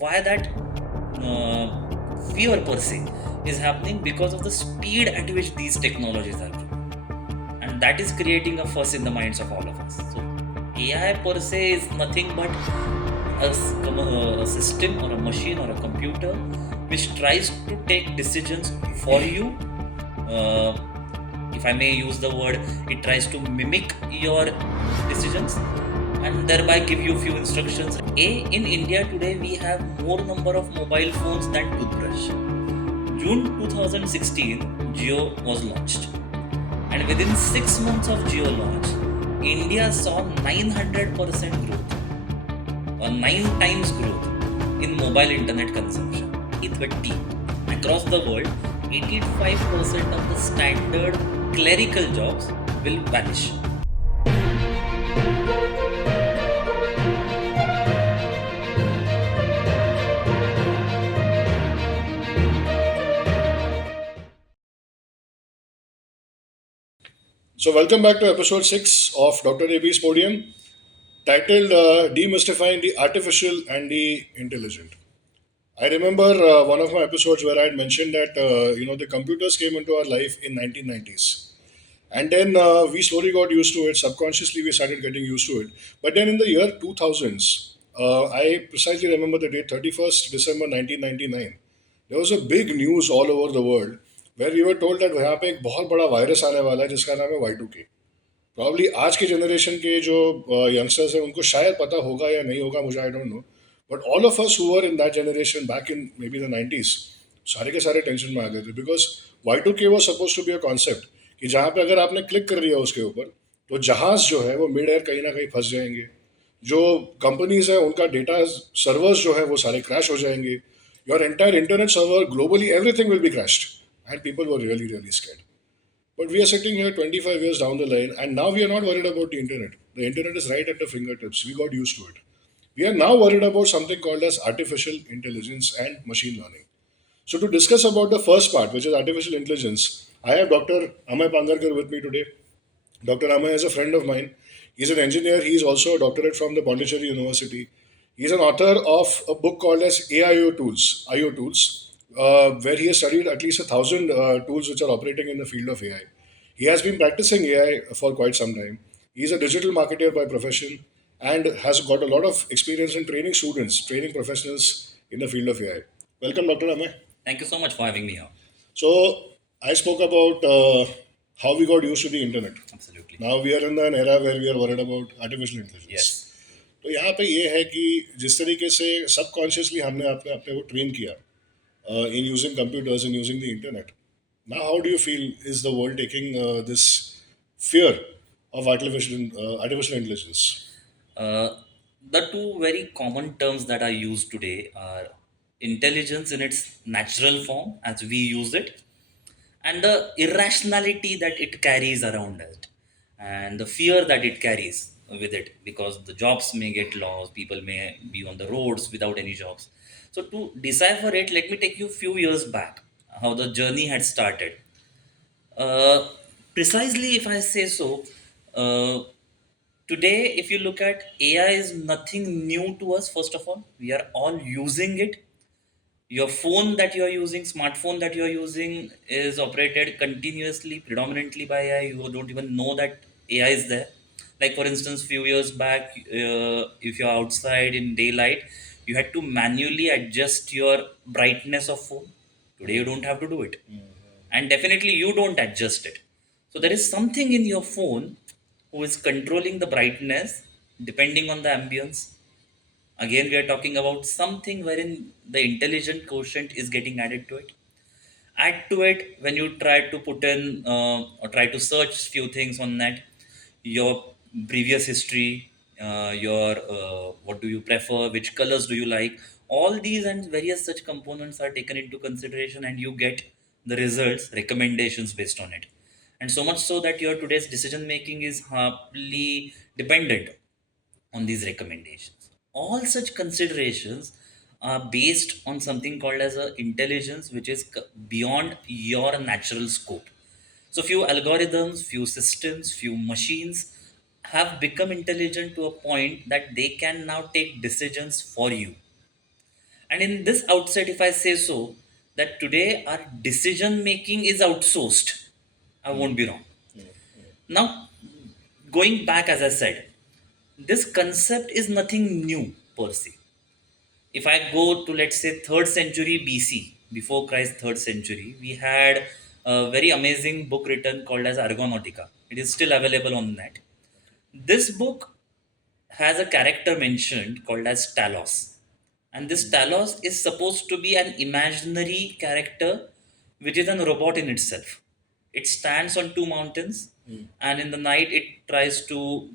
why that fear per se is happening? Because of the speed at which these technologies are growing, and that is creating a fuss in the minds of all of us. So AI per se is nothing but a system or a machine or a computer which tries to take decisions for you. uh, if I may use the word, it tries to mimic your decisions and thereby give you few instructions. In India today, we have more number of mobile phones than toothbrush. June 2016, Geo was launched, and within 6 months of Geo launch, India saw 900% growth, or 9 times growth in mobile internet consumption. 30 across the world, 85% of the standard clerical jobs will vanish. So, welcome back to episode 6 of Dr. AB's Podium, titled Demystifying the Artificial and the Intelligent. I remember one of my episodes where I had mentioned that the computers came into our life in 1990s, and then we slowly got used to it. Subconsciously, we started getting used to it. But then in the year 2000s, I precisely remember the date, 31st December 1999. There was a big news all over the world where we were told that वहाँ पे एक बहुत बड़ा virus आने वाला है जिसका नाम है Y2K. प्रॉब्ली आज के जनरेशन के जो यंगस्टर्स हैं उनको शायद पता होगा या नहीं होगा, मुझे I don't know. But all of us who were in that generation back in maybe the 90s, सारे के सारे टेंशन में आ गए थे because Y2K was suppose to be a concept कि जहाँ पे अगर आपने क्लिक कर दिया उसके ऊपर तो जहाज जो है वो मिड एयर कहीं ना कहीं फंस जाएंगे. जो कंपनीज हैं उनका डेटा सर्वर्स जो है वो सारे क्रैश हो जाएंगे. Your entire internet server globally everything will be crashed and people were really really scared. But we are sitting here 25 years down the line, and now we are not worried about the internet. The internet is right at the fingertips. We got used to it. We are now worried about something called as artificial intelligence and machine learning. So, to discuss about the first part, which is artificial intelligence, I have Dr. Amey Pangarkar with me today. Dr. Amey is a friend of mine. He's an engineer. He's also a doctorate from the Pondicherry University. He's an author of a book called as AIO Tools, IO Tools, where he has studied at least 1,000 tools which are operating in the field of AI. He has been practicing AI for quite some time. He's a digital marketer by profession and has got a lot of experience in training students, training professionals in the field of AI. Welcome, Dr. Amey. Thank you so much for having me here. So, I spoke about how we got used to the internet. Absolutely. Now we are in an era where we are worried about artificial intelligence. Yes. तो यहाँ पे ये है कि जिस तरीके से subconsciously हमने अपने अपने को ट्रेन किया in using computers in using the internet. Now, how do you feel is the world taking this fear of artificial intelligence? Uh, the two very common terms that are used today are intelligence in its natural form, as we use it, and the irrationality that it carries around it, and the fear that it carries with it, because the jobs may get lost, people may be on the roads without any jobs. So, to decipher it, let me take you few years back, how the journey had started. Uh, Precisely, if I say so, uh, today, if you look at AI, is nothing new to us. First of all, we are all using it. Your phone that you are using, smartphone that you are using, is operated continuously, predominantly by AI. You don't even know that AI is there. Like for instance, few years back, if you're outside in daylight, you had to manually adjust your brightness of phone. Today, you don't have to do it, and definitely you don't adjust it. So there is something in your phone who is controlling the brightness depending on the ambience. Again, we are talking about something wherein the intelligent quotient is getting added to it. Add to it when you try to put in or try to search few things on net, your previous history, your what do you prefer, which colors do you like, all these and various such components are taken into consideration, and you get the results, recommendations based on it. And so much so that your today's decision making is hardly dependent on these recommendations. All such considerations are based on something called as a intelligence, which is beyond your natural scope. So few algorithms, few systems, few machines have become intelligent to a point that they can now take decisions for you. And in this outset, if I say so, that today our decision making is outsourced, I won't be wrong. Now, going back, as I said, this concept is nothing new per se. If I go to, let's say, 3rd century BC, before Christ, 3rd century, we had a very amazing book written called as Argonautica. It is still available on net. This book has a character mentioned called as Talos. And this Talos is supposed to be an imaginary character which is a robot in itself. It stands on two mountains, and in the night it tries to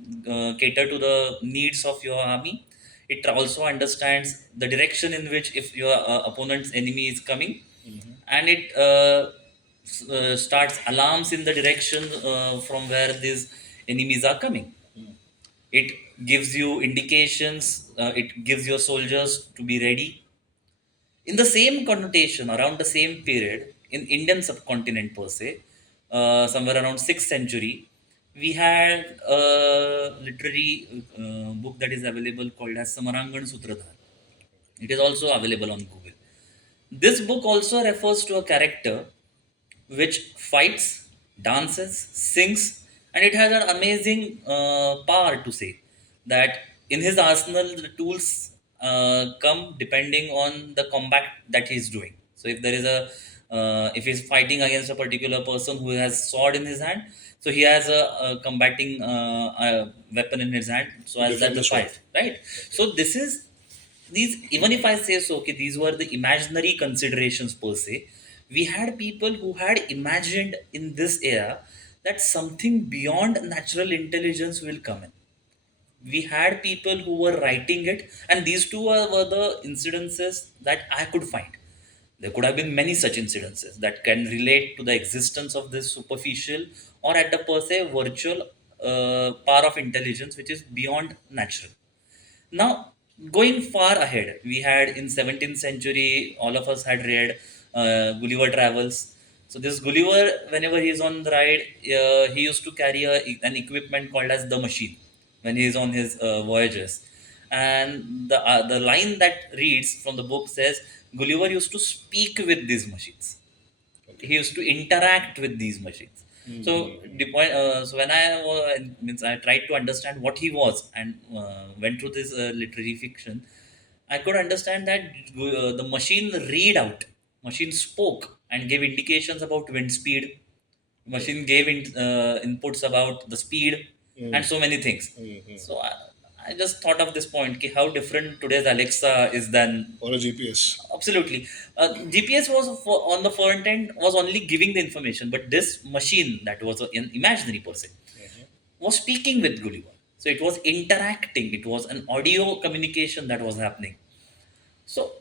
cater to the needs of your army. It also understands the direction in which if your opponent's enemy is coming, and it starts alarms in the direction from where these enemies are coming. It gives you indications, it gives your soldiers to be ready. In the same connotation, around the same period, in Indian subcontinent per se, somewhere around 6th century, we had a literary book that is available called as Samarangan Sutradhar. It is also available on Google. This book also refers to a character which fights, dances, sings, and it has an amazing power to say that in his arsenal the tools come depending on the combat that he's doing. So if there is a if he's fighting against a particular person who has sword in his hand, so he has a combating weapon in his hand, so To as that defend the the sword. fight, right? So this is these, even if I say so, okay, these were the imaginary considerations per se. We had people who had imagined in this era that something beyond natural intelligence will come in. We had people who were writing it, and these two were the incidences that I could find. There could have been many such incidences that can relate to the existence of this superficial or at the per se virtual power of intelligence which is beyond natural. Now, going far ahead, we had in 17th century, all of us had read Gulliver Travels. So this Gulliver, whenever he is on the ride, he used to carry an equipment called as the machine when he is on his voyages. And the line that reads from the book says, Gulliver used to speak with these machines. He used to interact with these machines. So the point, so when means I tried to understand what he was and went through this literary fiction, I could understand that the machine read out, machine spoke and gave indications about wind speed. Machine gave inputs about the speed and so many things. So I just thought of this point, ki how different today's Alexa is than. Or a GPS. Absolutely. GPS was on the front end was only giving the information, but this machine that was an imaginary person was speaking with Gulliver. So it was interacting. It was an audio communication that was happening. So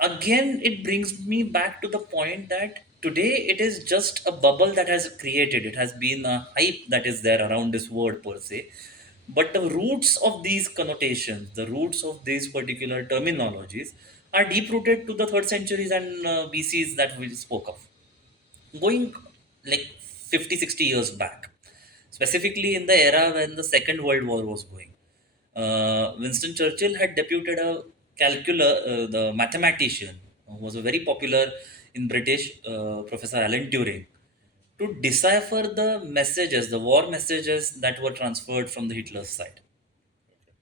again, it brings me back to the point that today it is just a bubble that has created. It has been a hype that is there around this word per se. But the roots of these connotations, the roots of these particular terminologies are deep rooted to the 3rd centuries and BCs that we spoke of. Going like 50, 60 years back, specifically in the era when the Second World War was going. Winston Churchill had deputed a the mathematician, who was a very popular in British, Professor Alan Turing, to decipher the messages, the war messages that were transferred from the Hitler's side.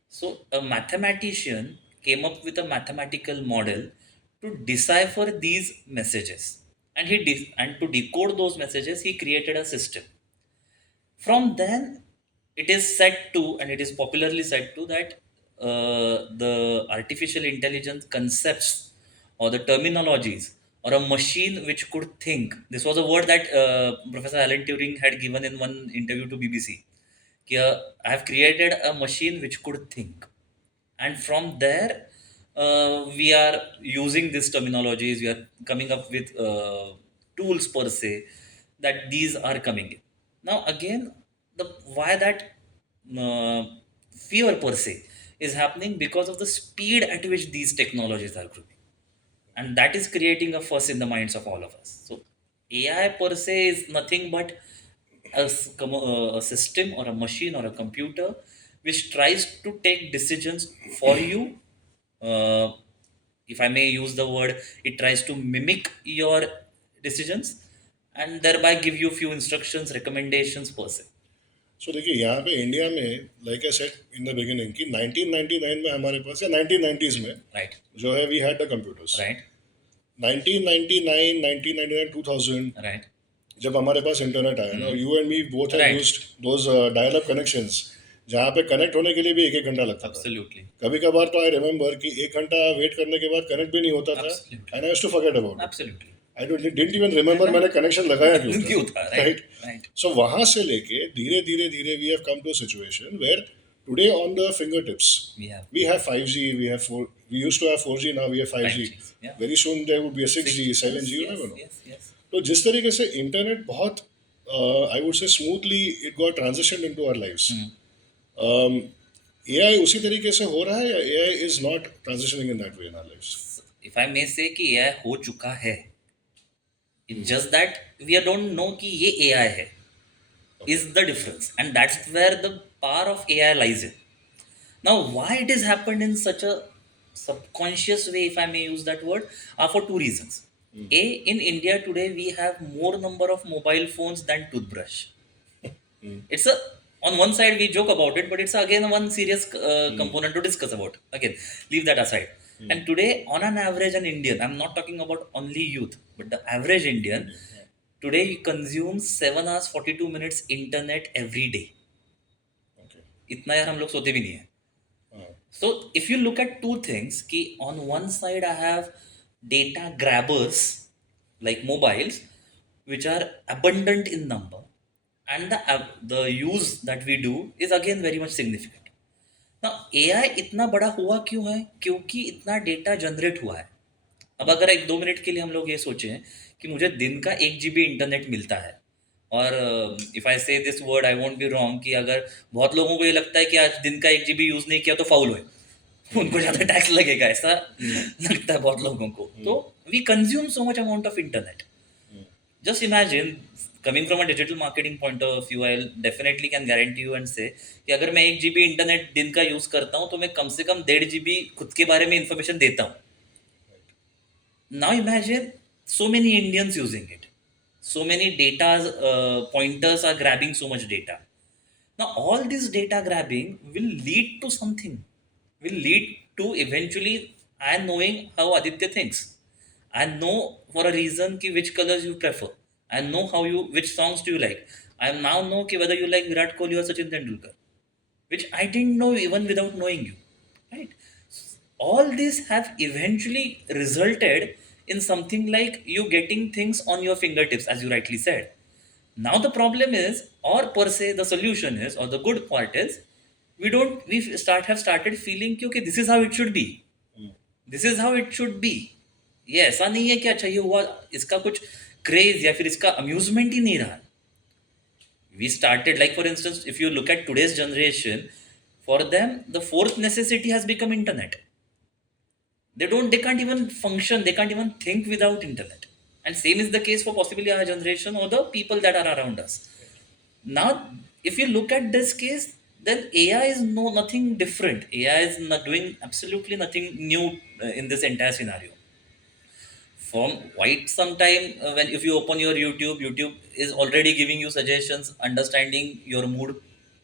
So a mathematician came up with a mathematical model to decipher these messages, and and to decode those messages, he created a system. From then, it is said to, and it is popularly said to, that the artificial intelligence concepts or the terminologies or a machine which could think. This was a word that Professor Alan Turing had given in one interview to BBC. I have created a machine which could think, and from there we are using these terminologies. We are coming up with tools per se that these are coming in. Now again, the why that uh, fear per se is happening because of the speed at which these technologies are growing, and that is creating a fuss in the minds of all of us. So AI per se is nothing but a system or a machine or a computer which tries to take decisions for you, uh, if I may use the word, it tries to mimic your decisions and thereby give you few instructions, recommendations per se. सो देखिए यहाँ पे India में like I said in the beginning कि 1999 में हमारे पास या 1990s में Right. जो है we had the computers. Right. 1999, 1999, 2000 Right. जब हमारे पास इंटरनेट आया ना, you and me both have Right. Used those dial up connections जहाँ पे कनेक्ट होने के लिए भी एक एक घंटा लगता था. Absolutely. कभी कभार तो आई रिमेम्बर कि एक घंटा वेट करने के बाद कनेक्ट भी नहीं होता था. Absolutely. And I used to forget about it. Absolutely. I didn't even remember मैंने कनेक्शन लगाया क्यों क्यों था? Right. राइट. Right. सो वहां से लेके धीरे धीरे धीरे we have come to a situation where today on the finger tips Yeah. we have 5G, we used to have 4G, now we have 5G. 5G, yeah. Very soon there would be a 6G, 7G, you Yes, never know. yes, yes. तो जिस तरीके से internet बहुत I would say smoothly it got transition into our lives, AI उसी तरीके से हो रहा है या AI is not transitioning in that way in our lives? If I may say कि AI हो चुका है, it's just that we don't know कि ये AI है, is the difference, and that's where the power of AI lies in. Now, why it has happened in such a subconscious way, if I may use that word, are for two reasons. A, in India today, we have more number of mobile phones than toothbrush. It's a, on one side we joke about it, but it's again one serious component to discuss about. Again, leave that aside. And today, on an average, an Indian, I'm not talking about only youth, but the average Indian today consumes 7 hours 42 minutes internet every day. Okay. इतना यार हम लोग सोते भी नहीं है. So if you look at two things, ki on one side I have data grabbers like mobiles, which are abundant in number, and the use that we do is again very much significant. Now AI इतना बड़ा हुआ क्यों है? क्योंकि इतना data generate हुआ है. अब अगर 1-2 मिनट के लिए हम लोग ये सोचें कि मुझे दिन का 1 GB इंटरनेट मिलता है, और इफ़ आई से this word I won't be wrong कि अगर बहुत लोगों को ये लगता है कि आज दिन का 1 GB यूज़ नहीं किया तो फाउल हुए, उनको ज़्यादा टैक्स लगेगा, ऐसा लगता है बहुत लोगों को. तो we consume so much amount of internet. Just imagine, coming from a digital marketing point of view, I definitely can guarantee you and say कि अगर मैं 1 GB इंटरनेट दिन का यूज़ करता हूँ तो मैं कम से कम 1.5 GB खुद के बारे में इंफॉर्मेशन देता हूँ. Now imagine so many Indians using it. So many data pointers are grabbing so much data. Now all this data grabbing will lead to something. Will lead to eventually I knowing how Aditya thinks. I know for a reason ki which colors you prefer. I know how you, which songs do you like. I now know ki whether you like Virat Kohli or Sachin Tendulkar, which I didn't know even without knowing you. Right? All these have eventually resulted in something like you getting things on your fingertips, as you rightly said. Now the problem is, or per se the solution is, or the good part is, we have started feeling कि okay, this is how it should be. This is how it should be. ये ऐसा नहीं है कि अच्छा ये हुआ, इसका कुछ क्रेज या फिर इसका अम्यूजमेंट ही नहीं रहा. We started, like for instance, if you look at today's generation, for them the fourth necessity has become internet. They can't even function, they can't even think without internet. And same is the case for possibly our generation or the people that are around us. Now if you look at this case, then AI is nothing different. AI is not doing absolutely nothing new in this entire scenario. From quite some time, when if you open your YouTube is already giving you suggestions, understanding your mood.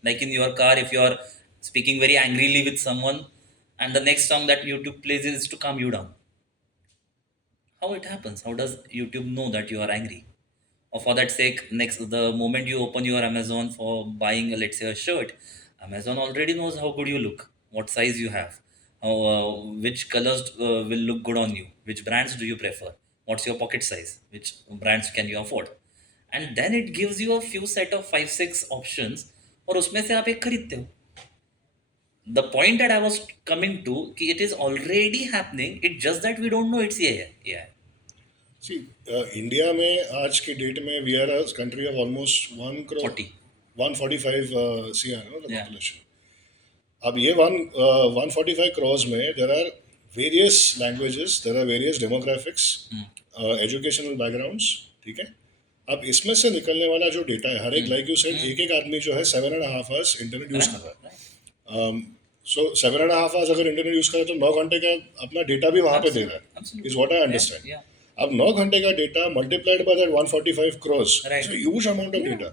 Like in your car, if you are speaking very angrily with someone, and the next song that YouTube plays is to calm you down. How it happens? How does YouTube know that you are angry? Or for that sake, next the moment you open your Amazon for buying, let's say, a shirt, Amazon already knows how good you look, what size you have, how, which colors will look good on you, which brands do you prefer, what's your pocket size, which brands can you afford, and then it gives you a few set of 5-6 options, और उसमें से आप एक खरीदते हो. The point that I was coming to, कि it is already happening, it's just that we don't know it's AI. Yeah. See, India में आज के डेट में we are a country of almost 1 crore 40. 145 CR the Yeah. Population. अब ये 145 crores में there are various languages, there are various demographics, educational backgrounds, ठीक है. अब इसमें से निकलने वाला जो डेटा है, हर एक लाइक यू सेड, एक एक आदमी जो है 7.5 hours इंटरनेट यूज कर रहा है. सो 7.5 आवर्स अगर इंटरनेट यूज करे तो 9 घंटे का अपना डेटा भी वहां पे दे रहा Absolutely, है, is absolutely. What I Yeah, understand. yeah. अब 9 घंटे का data multiplied by that 145 crores, Right. It's huge amount of Yeah. Data.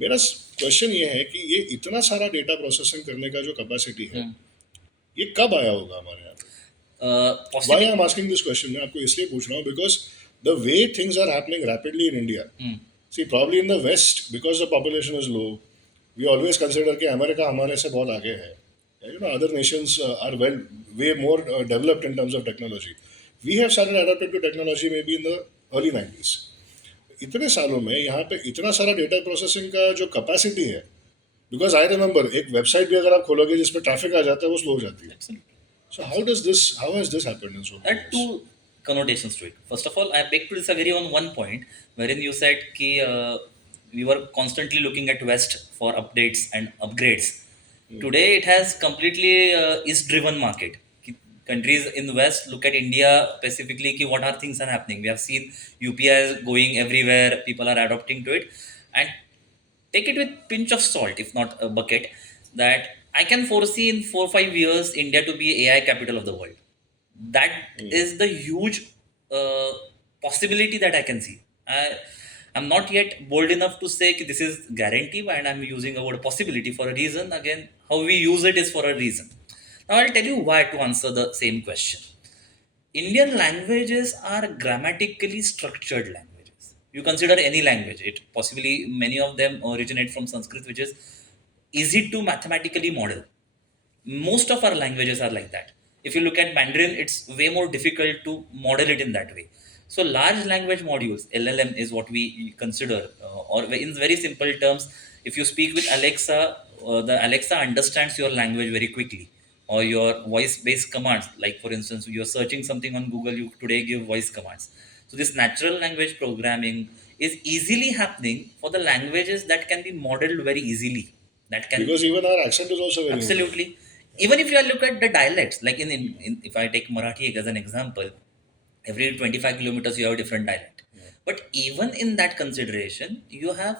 मेरा क्वेश्चन ये है कि ये इतना सारा डेटा प्रोसेसिंग करने का जो कैपेसिटी है, Hmm. ये कब आया होगा हमारे यहाँ पे? Why I Possibly. Am asking this question, मैं आपको इसलिए पूछ रहा हूँ because the way things are happening rapidly in India. Hmm. See probably in the West because the population is low, we always consider कि अमेरिका हमारे से बहुत आगे है. You know, other nations are well way more developed in terms of technology. We have started adapting to technology maybe in the early 90s. इतने सालों में यहाँ पे इतना सारा डेटा प्रोसेसिंग का जो कैपेसिटी है, बिकॉज आई रिमेंबर एक वेबसाइट भी अगर आप खोलोगे जिसमें ट्रैफिक आ जाता है वो स्लो हो जाती है. Absolutely. So how has this happened in so There many are years? two connotations to it. First of all, I beg to disagree on one point wherein you said कि we were constantly looking at West for updates and upgrades. Today, it has completely is-driven market. कि countries in the West look at India specifically कि what are things are happening. We have seen UPI is going everywhere. People are adopting to it, and take it with pinch of salt, if not a bucket. That I can foresee in 4 or 5 years India to be AI capital of the world. That is the huge uh, possibility that I can see. I'm not yet bold enough to say कि this is guarantee, and I'm using a word possibility for a reason. Again, how we use it is for a reason. Now I'll tell you why to answer the same question. Indian languages are grammatically structured languages. You consider any language, it possibly many of them originate from Sanskrit, which is easy to mathematically model. Most of our languages are like that. If you look at Mandarin, it's way more difficult to model it in that way. So large language modules, LLM, is what we consider, or in very simple terms, if you speak with Alexa, the Alexa understands your language very quickly, or your voice based commands, like for instance you're searching something on Google, you today give voice commands. So this natural language programming is easily happening for the languages that can be modeled very easily, that can. Because even our accent is also very Indian. Absolutely. Even if you look at the dialects, like in if I take Marathi as an example, every 25 kilometers you have a different dialect. But even in that consideration, you have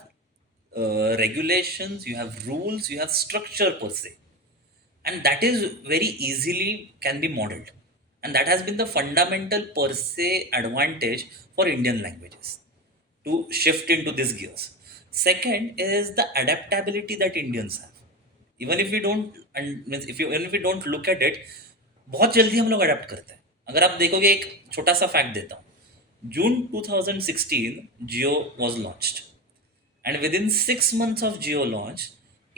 regulations, you have rules, you have structure per se. And that is very easily can be modeled. And that has been the fundamental per se advantage for Indian languages to shift into these gears. Second is the adaptability that Indians have. Even if we don't and means if you even if we don't look at it, बहुत जल्दी हम लोग adapt करते हैं. अगर आप देखोगे, एक छोटा सा फैक्ट देता हूँ. जून 2016 जियो was launched, and within 6 months of Geo launch,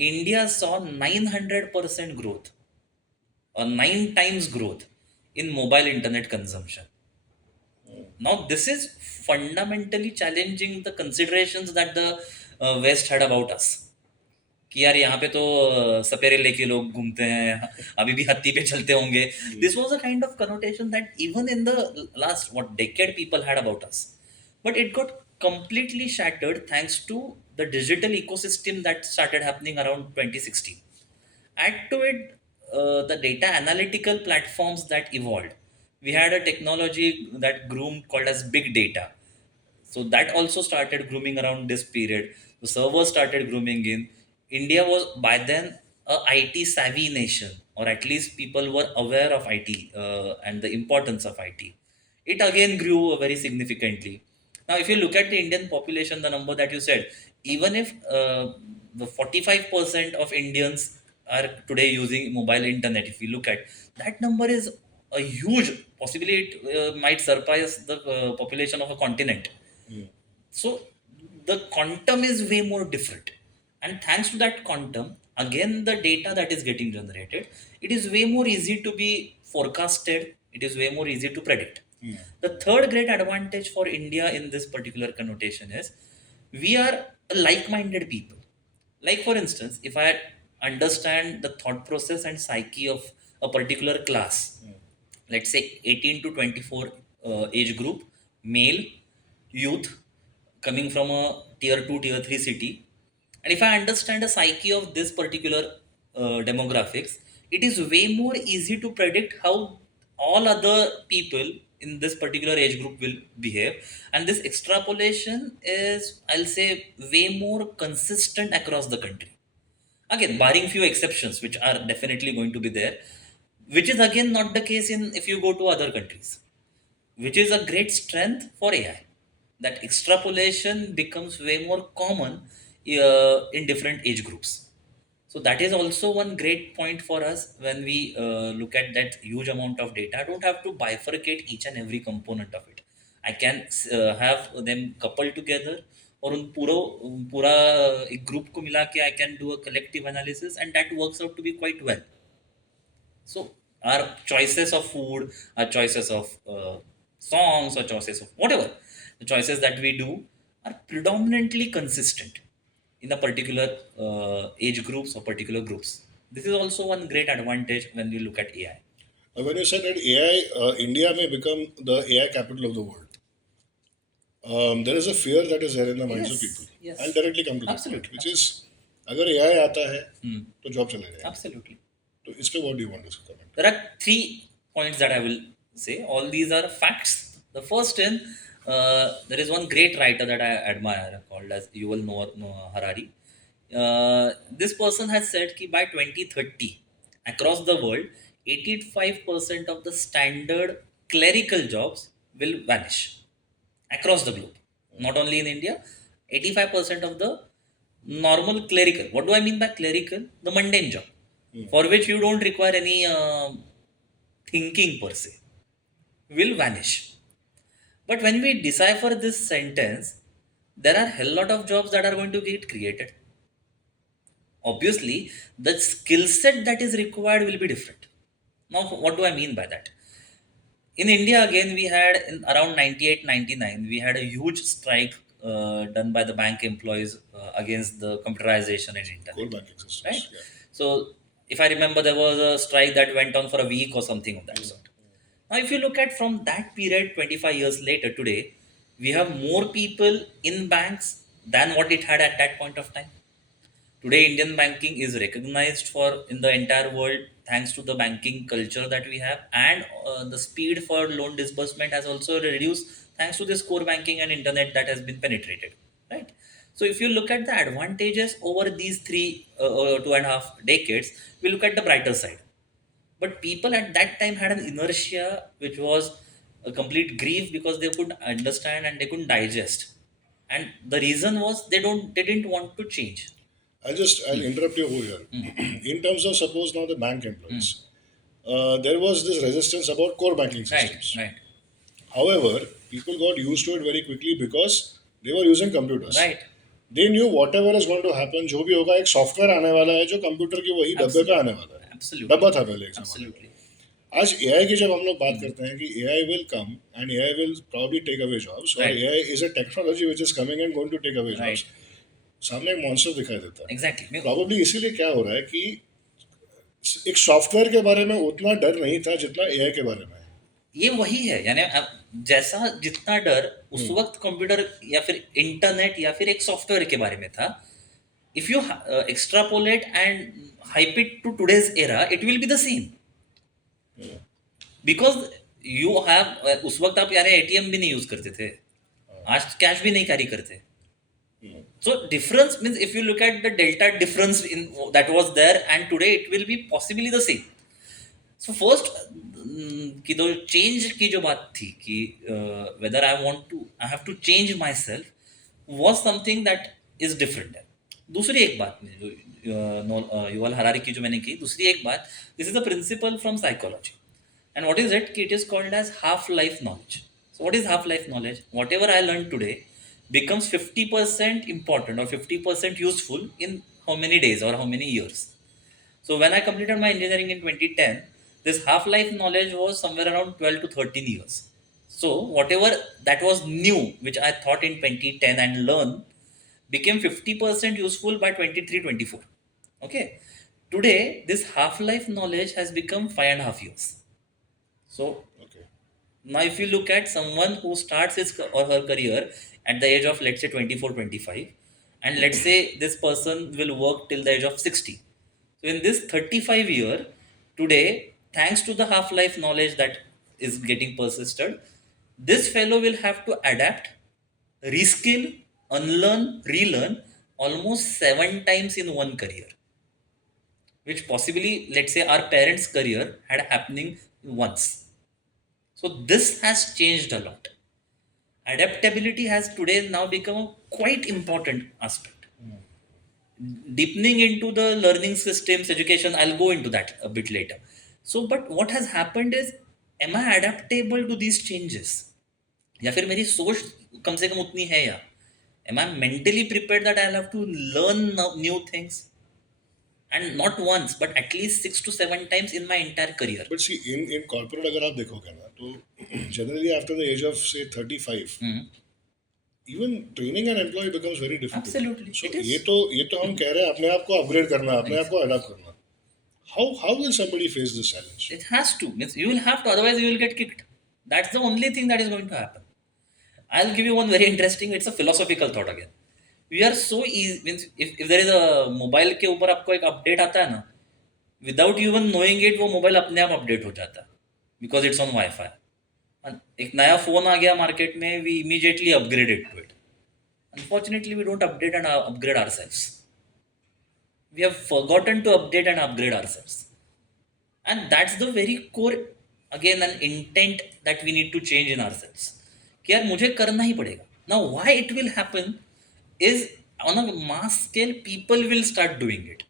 India saw 900% growth, or 9 times growth in mobile internet consumption. Now, this is fundamentally challenging the considerations that the West had about us. कि यार यहाँ पे तो सपेरे लेके लोग घूमते हैं, अभी भी हत्ती पे चलते होंगे. This was a kind of connotation that even in the last what decade people had about us, but it got completely shattered thanks to the digital ecosystem that started happening around 2016. Add to it the data analytical platforms that evolved. We had a technology that groomed called as big data, so that also started grooming around this period. The servers started grooming in. India was by then a IT savvy nation, or at least people were aware of IT and the importance of IT. It again grew very significantly. Now, if you look at the Indian population, the number that you said, even if the 45% of Indians are today using mobile internet, if you look at that number, is a huge, possibly it might surpass the population of a continent. So the quantum is way more different. And thanks to that quantum, again, the data that is getting generated, it is way more easy to be forecasted. It is way more easy to predict. The third great advantage for India in this particular connotation is we are like-minded people. Like for instance, if I understand the thought process and psyche of a particular class, let's say 18 to 24 age group, male, youth, coming from a tier 2, tier 3 city, and if I understand the psyche of this particular demographics, it is way more easy to predict how all other people in this particular age group will behave. And this extrapolation is, I'll say, way more consistent across the country. Again, barring few exceptions, which are definitely going to be there, which is again not the case in if you go to other countries, which is a great strength for AI. That extrapolation becomes way more common in different age groups. So that is also one great point for us when we look at that huge amount of data. I don't have to bifurcate each and every component of it. I can have them coupled together और उन पूरा एक group को मिला के I can do a collective analysis and that works out to be quite well. So our choices of food, our choices of songs, or choices of whatever, the choices that we do are predominantly consistent in the particular age groups or particular groups. This is also one great advantage when you look at AI. When you said that AI, India may become the AI capital of the world, there is a fear that is there in the minds of people. Yes, I'll yes, directly come to that point, absolutely, which is absolutely. अगर AI आता है Hmm. तो job चले जाएंगे. Absolutely. तो इस पे what do you want to comment? There are three points that I will say. All these are facts. The first in there is one great writer that I admire called as Yuval Noah Harari. This person has said that by 2030, across the world, 85% of the standard clerical jobs will vanish across the globe. Not only in India, 85% of the normal clerical. What do I mean by clerical? The mundane job, for which you don't require any thinking per se, will vanish. But when we decipher this sentence, there are hell lot of jobs that are going to get created. Obviously, the skill set that is required will be different. Now, what do I mean by that? In India, again, we had in around 98, 99, we had a huge strike done by the bank employees against the computerization and Core internet, banking systems. right? Yeah. So if I remember, there was a strike that went on for a week or something of that sort. Now if you look at from that period 25 years later, today we have more people in banks than what it had at that point of time. Today Indian banking is recognized for in the entire world thanks to the banking culture that we have, and the speed for loan disbursement has also reduced thanks to this core banking and internet that has been penetrated, right? So if you look at the advantages over these three 2.5 decades, we look at the brighter side. But people at that time had an inertia which was a complete grief because they couldn't understand and they couldn't digest, and the reason was they didn't want to change. I'll interrupt you over here. In terms of suppose now the bank employees, there was this resistance about core banking Right, systems. right, However, people got used to it very quickly because they were using computers. right. They knew whatever is going to happen, जो भी होगा एक software आने वाला है जो computer की वही डब्बे पे आने वाला है. Absolutely, डब्बा था पहले एक जमाने में. absolutely. आज AI की जब हम लोग बात करते हैं कि AI will come and AI will probably take away jobs, or Right. AI is a technology which is coming and going to take away Right. jobs, सामने एक मॉन्स्टर दिखाई देता है. Exactly. प्रॉब्ली इसीलिए क्या हो रहा है कि एक सॉफ्टवेयर के बारे में उतना डर नहीं था जितना AI के बारे में है. ये वही है, यानी जैसा जितना डर उस वक्त कंप्यूटर या फिर इंटरनेट या फिर एक सॉफ्टवेयर के बारे में था, if you extrapolate and hype it to today's era, it will be the same. Because you have उस वक्त आप यार एटीएम भी नहीं यूज करते थे, आज कैश भी नहीं कैरी करते. So difference means if you look at the delta difference in that was there and today it will be possibly the same. So first कि दो change की जो बात थी कि whether I have to change myself was something that is different. दूसरी एक बात में जो युवल हरारी की जो मैंने की, दूसरी एक बात, this is a principle from psychology. And what is it? It is called as half-life knowledge. So what is half-life knowledge? Whatever I learned today becomes 50% important or 50% useful in how many days or how many years. So when I completed my engineering in 2010, this half-life knowledge was somewhere around 12 to 13 years. So whatever that was new, which I thought in 2010 and learned, became 50% useful by 23, 24. Okay. Today, this half-life knowledge has become 5.5 years. So Okay. now if you look at someone who starts his or her career at the age of let's say 24, 25, and let's say this person will work till the age of 60. So in this 35 year, today, thanks to the half-life knowledge that is getting persisted, this fellow will have to adapt, reskill, unlearn, relearn almost 7 times in one career. which possibly, let's say, our parents' career had happening once. So this has changed a lot. Adaptability has today now become a quite important aspect. Deepening into the learning systems, education, I'll go into that a bit later. So, but what has happened is, am I adaptable to these changes? या फिर मेरी सोच कम से कम उतनी है या am I mentally prepared that I'll have to learn new things, and not once but at least 6 to 7 times in my entire career. But see, in corporate अगर आप देखोगे ना तो generally after the age of say 35, even training an employee becomes very difficult. Absolutely, So it is. ये तो हम कह रहे हैं अपने आप को upgrade करना, अपने आप को adapt करना. How will somebody face this challenge? It has to. Means you will have to, otherwise you will get kicked. That's the only thing that is going to happen. I'll give you one very interesting. It's a philosophical thought again. We are so easy. Means if there is a mobile के ऊपर आपको एक update आता है ना, without you even knowing it, वो mobile अपने आप update हो जाता है, because it's on Wi-Fi. And एक नया phone आ गया market में, we immediately upgrade it to it. Unfortunately, we don't update and upgrade ourselves. We have forgotten to update and upgrade ourselves. And that's the very core, again, an intent that we need to change in ourselves कि यार मुझे करना ही पड़ेगा. Now why it will happen is, on a mass scale people will start doing it.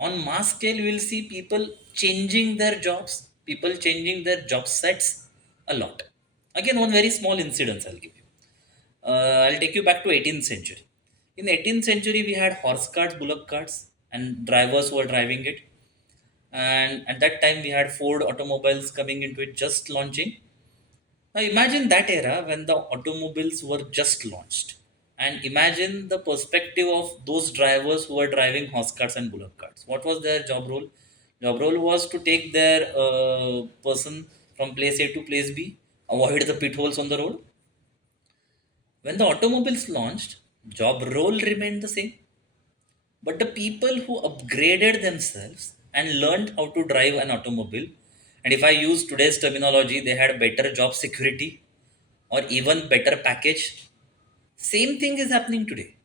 On mass scale we will see people changing their jobs, people changing their job sets a lot. Again, one very small incident I'll give you. I'll take you back to 18th century. In 18th century we had horse carts, bullock carts, and drivers who were driving it. And at that time we had Ford automobiles coming into it, just launching. Now imagine that era when the automobiles were just launched, and imagine the perspective of those drivers who were driving horse carts and bullock carts. What was their job role? Job role was to take their person from place A to place B, avoid the pit holes on the road. When the automobiles launched, job role remained the same, but the people who upgraded themselves and learned how to drive an automobile, and if I use today's terminology, they had better job security or even better package. Same thing is happening today.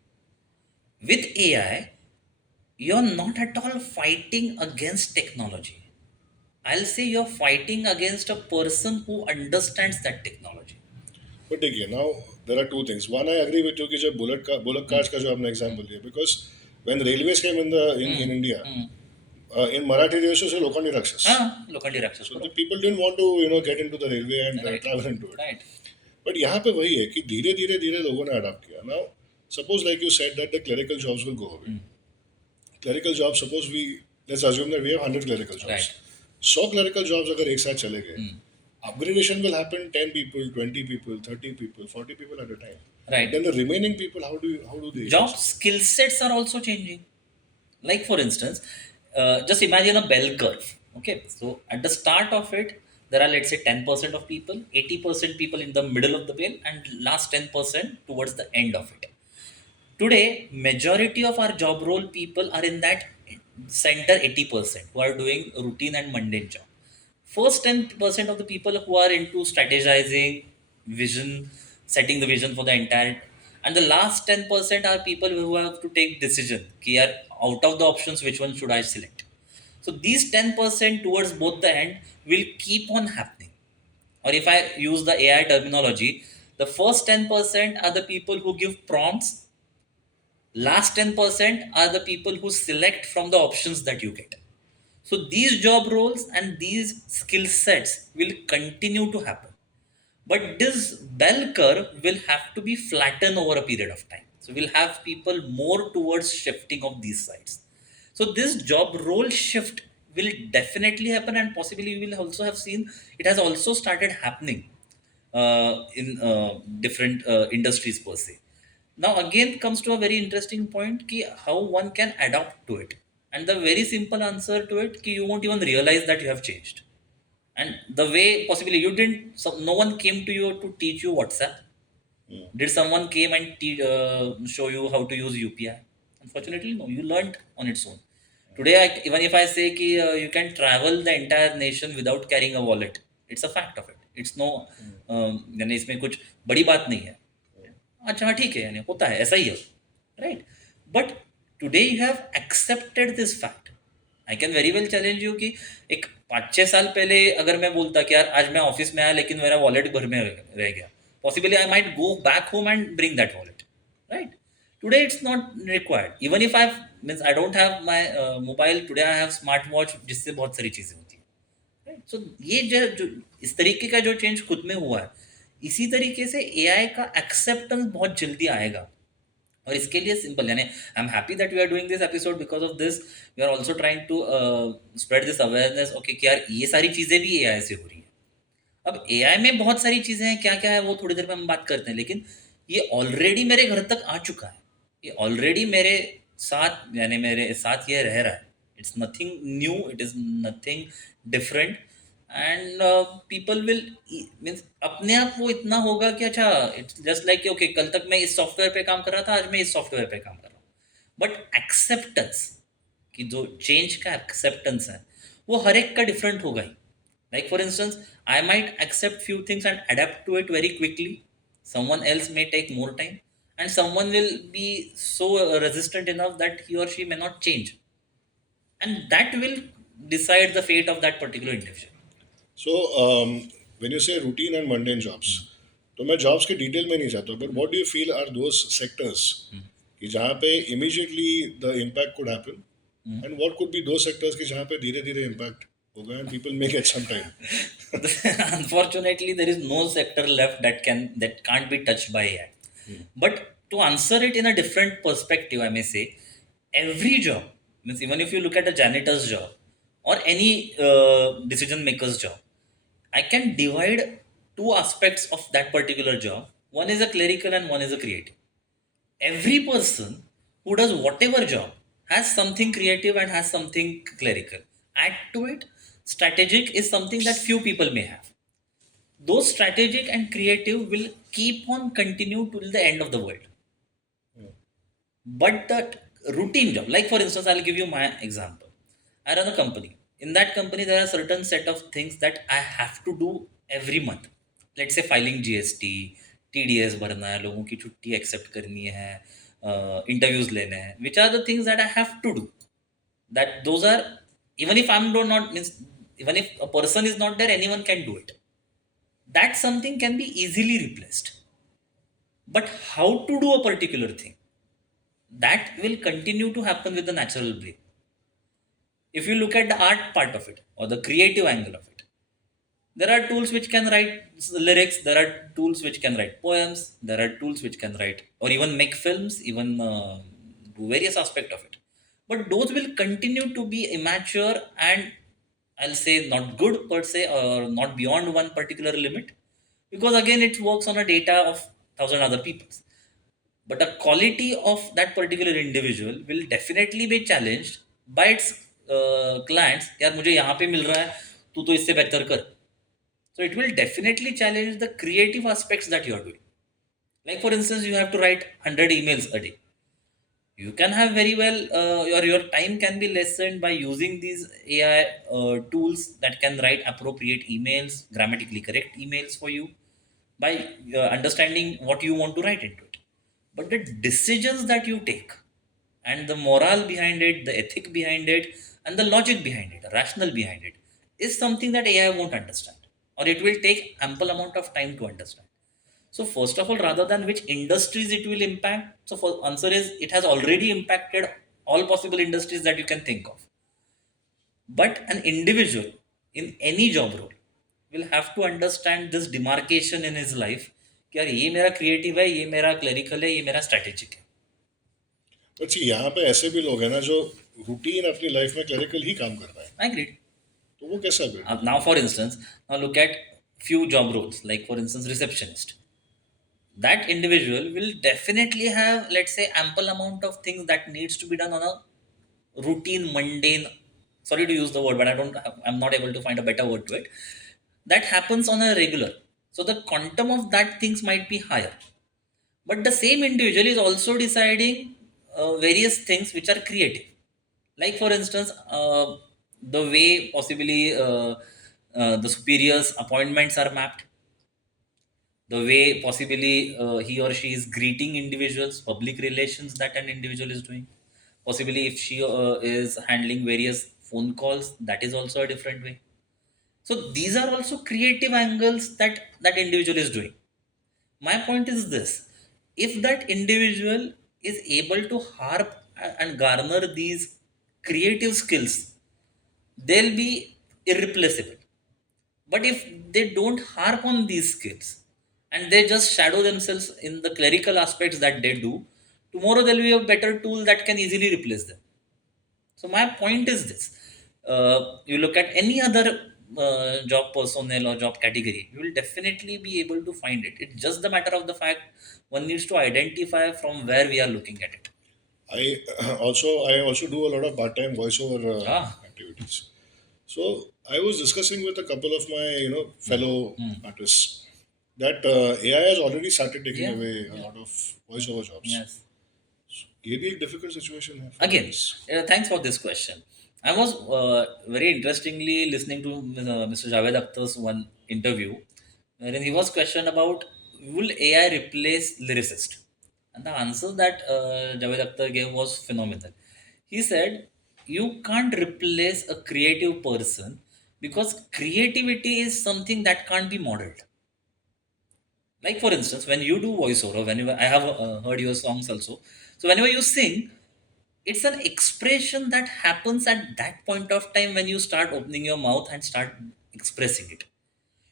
With AI, you're not at all fighting against technology. I'll say you're fighting against a person who understands that technology. But देखिए now there are two things. One, I agree with you कि जब bullock carts का जो आपने example लिया, because when railways came in India, in Marathi they used to say लोखंडी राक्षस. लोखंडी राक्षस. So the people didn't want to get into the railway and Right. travel into it. Right. But यहाँ पे वही है कि धीरे धीरे धीरे लोगों ने अडाप्ट किया. Now suppose like you said that the clerical jobs will go away. Clerical jobs, suppose let's assume that we have 100 clerical jobs. Right. 100 clerical jobs अगर एक साथ चले गए, upgradation will happen 10 people, 20 people, 30 people, 40 people at a time. Right. Then the remaining people, how do they Job use? skill sets are also changing. Like for instance, just imagine a bell curve. Okay, so at the start of it, there are, let's say, 10% of people, 80% people in the middle of the bell, and last 10% towards the end of it. Today, majority of our job role people are in that center 80% who are doing routine and mundane job. First 10% of the people who are into strategizing, vision, setting the vision for the entire, and the last 10% are people who have to take decision. Ki yaar, out of the options, which one should I select? So these 10% towards both the end will keep on happening. Or if I use the AI terminology, the first 10% are the people who give prompts. Last 10% are the people who select from the options that you get. So these job roles and these skill sets will continue to happen. But this bell curve will have to be flattened over a period of time. So we'll have people more towards shifting of these sides. So this job role shift will definitely happen, and possibly you will also have seen it has also started happening in different industries per se. Now again comes to a very interesting point ki how one can adapt to it. And the very simple answer to it ki you won't even realize that you have changed. And the way possibly you didn't, so no one came to you to teach you WhatsApp. Did someone came and show you how to use UPI? Unfortunately, no. You learned on its own. Today, even if I say कि you can travel the entire nation without carrying a wallet, it's a fact of it. It's no, यानी इसमें कुछ बड़ी बात नहीं है. अच्छा हाँ ठीक है, यानी होता है, ऐसा ही है, right? But today you have accepted this fact. I can very well challenge you कि एक 5-6 साल पहले अगर मैं बोलता कि यार आज मैं ऑफिस में आया लेकिन मेरा वॉलेट घर में रह गया, possibly I might go back home and bring that wallet, right? Today it's not required, even if I means I don't have my mobile today, I have smart watch जिससे बहुत सारी चीज़ें होती हैं, राइट? सो ये जो इस तरीके का जो चेंज खुद में हुआ है, इसी तरीके से एआई का एक्सेप्टेंस बहुत जल्दी आएगा। और इसके लिए सिंपल यानी I am happy that we are doing this episode, because of this we are also trying to spread this awareness, okay कि यार ये सारी चीज़ें भी एआई से हो रही हैं। अब एआई में बहुत सारी चीज़ें हैं, क्या क्या है वो थोड़ी देर में हम बात करते हैं, लेकिन ये ऑलरेडी मेरे घर तक आ चुका है, ये ऑलरेडी मेरे साथ यानी मेरे साथ ये रह रहा है। It's nothing new, it is nothing different, and people will means अपने आप वो इतना होगा कि अच्छा इट्स जस्ट लाइक ओके कल तक मैं इस सॉफ्टवेयर पे काम कर रहा था, आज मैं इस सॉफ्टवेयर पे काम कर रहा हूँ। बट एक्सेप्टेंस कि जो चेंज का एक्सेप्टेंस है वो हर एक का डिफरेंट होगा ही। Like for instance, I might accept few things and adapt to it very quickly. Someone else may take more time, and someone will be so resistant enough that he or she may not change, and that will decide the fate of that particular individual. So, when you say routine and mundane jobs, तो मैं jobs के detail में नहीं जाता, but what do you feel are those sectors कि जहाँ पे immediately the impact could happen, and what could be those sectors कि जहाँ पे धीरे धीरे impact होगा and people may get some time. Unfortunately, there is no sector left that can't be touched by AI. But to answer it in a different perspective, I may say every job means even if you look at a janitor's job or any decision maker's job, I can divide two aspects of that particular job. One is a clerical and one is a creative. Every person who does whatever job has something creative and has something clerical. Add to it, strategic is something that few people may have. Those strategic and creative will keep on continue till the end of the world. But that routine job, like for instance, I'll give you my example. I run a company. In that company, there are certain set of things that I have to do every month. Let's say filing GST, TDS भरना है, लोगों की छुट्टी accept करनी है, interviews लेने हैं, which are the things that I have to do. That those are, even if I'm do not means, even if a person is not there, anyone can do it. That something can be easily replaced. But how to do a particular thing, that will continue to happen with the natural brain. If you look at the art part of it or the creative angle of it, there are tools which can write lyrics, there are tools which can write poems, there are tools which can write or even make films, even do various aspect of it. But those will continue to be immature and I'll say not good per se or not beyond one particular limit, because again it works on a data of thousand other people. But the quality of that particular individual will definitely be challenged by its clients, यार मुझे यहाँ पे मिल रहा है, तू तो इससे बेहतर कर. So it will definitely challenge the creative aspects that you are doing. Like for instance, you have to write 100 emails a day. You can have very well your time can be lessened by using these AI tools that can write appropriate emails, grammatically correct emails for you, by understanding what you want to write into it. But the decisions that you take and the morale behind it, the ethic behind it, and the logic behind it, the rationale behind it, is something that AI won't understand, or it will take ample amount of time to understand. So first of all, rather than which industries it will impact, so for answer is it has already impacted all possible industries that you can think of. But an individual in any job role will have to understand this demarcation in his life कि यार ये मेरा creative है, ये मेरा clerical है, ये मेरा स्ट्रैटेजिक है. But see, यहाँ पे ऐसे भी लोग हैं ना जो रूटीन अपनी लाइफ में क्लरिकल ही काम कर रहा है, I agree. तो वो कैसा फिर? Now for instance, now look at few job roles, like for instance receptionist. That individual will definitely have, let's say, ample amount of things that needs to be done on a routine mundane, sorry to use the word but I'm not able to find a better word to it, that happens on a regular. So the quantum of that things might be higher, but the same individual is also deciding various things which are creative. Like for instance, the way possibly the superiors appointments are mapped, the way possibly he or she is greeting individuals, public relations that an individual is doing, possibly if she is handling various phone calls, that is also a different way. So these are also creative angles that that individual is doing. My point is this: if that individual is able to harp and garner these creative skills, they'll be irreplaceable. But if they don't harp on these skills and they just shadow themselves in the clerical aspects that they do, tomorrow there'll be a better tool that can easily replace them. So my point is this: you look at any other job personnel or job category, you will definitely be able to find it. It's just the matter of the fact one needs to identify from where we are looking at it. I also do a lot of part-time voiceover Ah, activities. So I was discussing with a couple of my fellow hmm. artists that AI has already started taking Yeah, away a yeah, lot of voiceover jobs. yes. ये भी एक difficult situation है for Again, artists. thanks for this question. I was very interestingly listening to Mr. Javed Akhtar's one interview wherein he was questioned about will AI replace lyricist, and the answer that Javed Akhtar gave was phenomenal. He said you can't replace a creative person because creativity is something that can't be modeled. Like for instance, when you do voiceover, whenever I have heard your songs also, so whenever you sing, it's an expression that happens at that point of time when you start opening your mouth and start expressing it.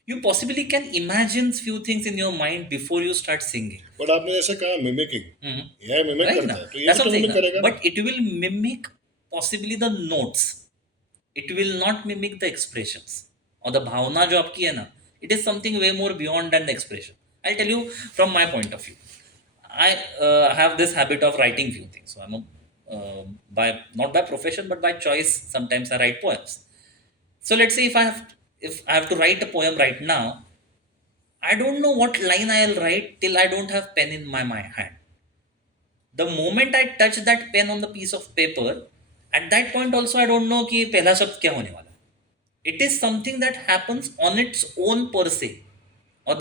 You possibly can imagine few things in your mind before you start singing. But आपने जैसे कहा mimicking, Mhm. AI mimic Right करता now, है तो ये that's भी what I'm तो saying mimic now. करेगा ना. But it will mimic possibly the notes. It will not mimic the expressions or the bhavna jo aapki hai na. It is something way more beyond than the expression. I'll tell you from my point of view. I have this habit of writing few things. So I'm a by not by profession but by choice. Sometimes I write poems. So let's say if I have to write a poem right now, I don't know what line I'll write till I don't have pen in my hand. The moment I touch that pen on the piece of paper, at that point also I don't know कि पहला शब्द क्या होने वाला. It is something that happens on its own per se, or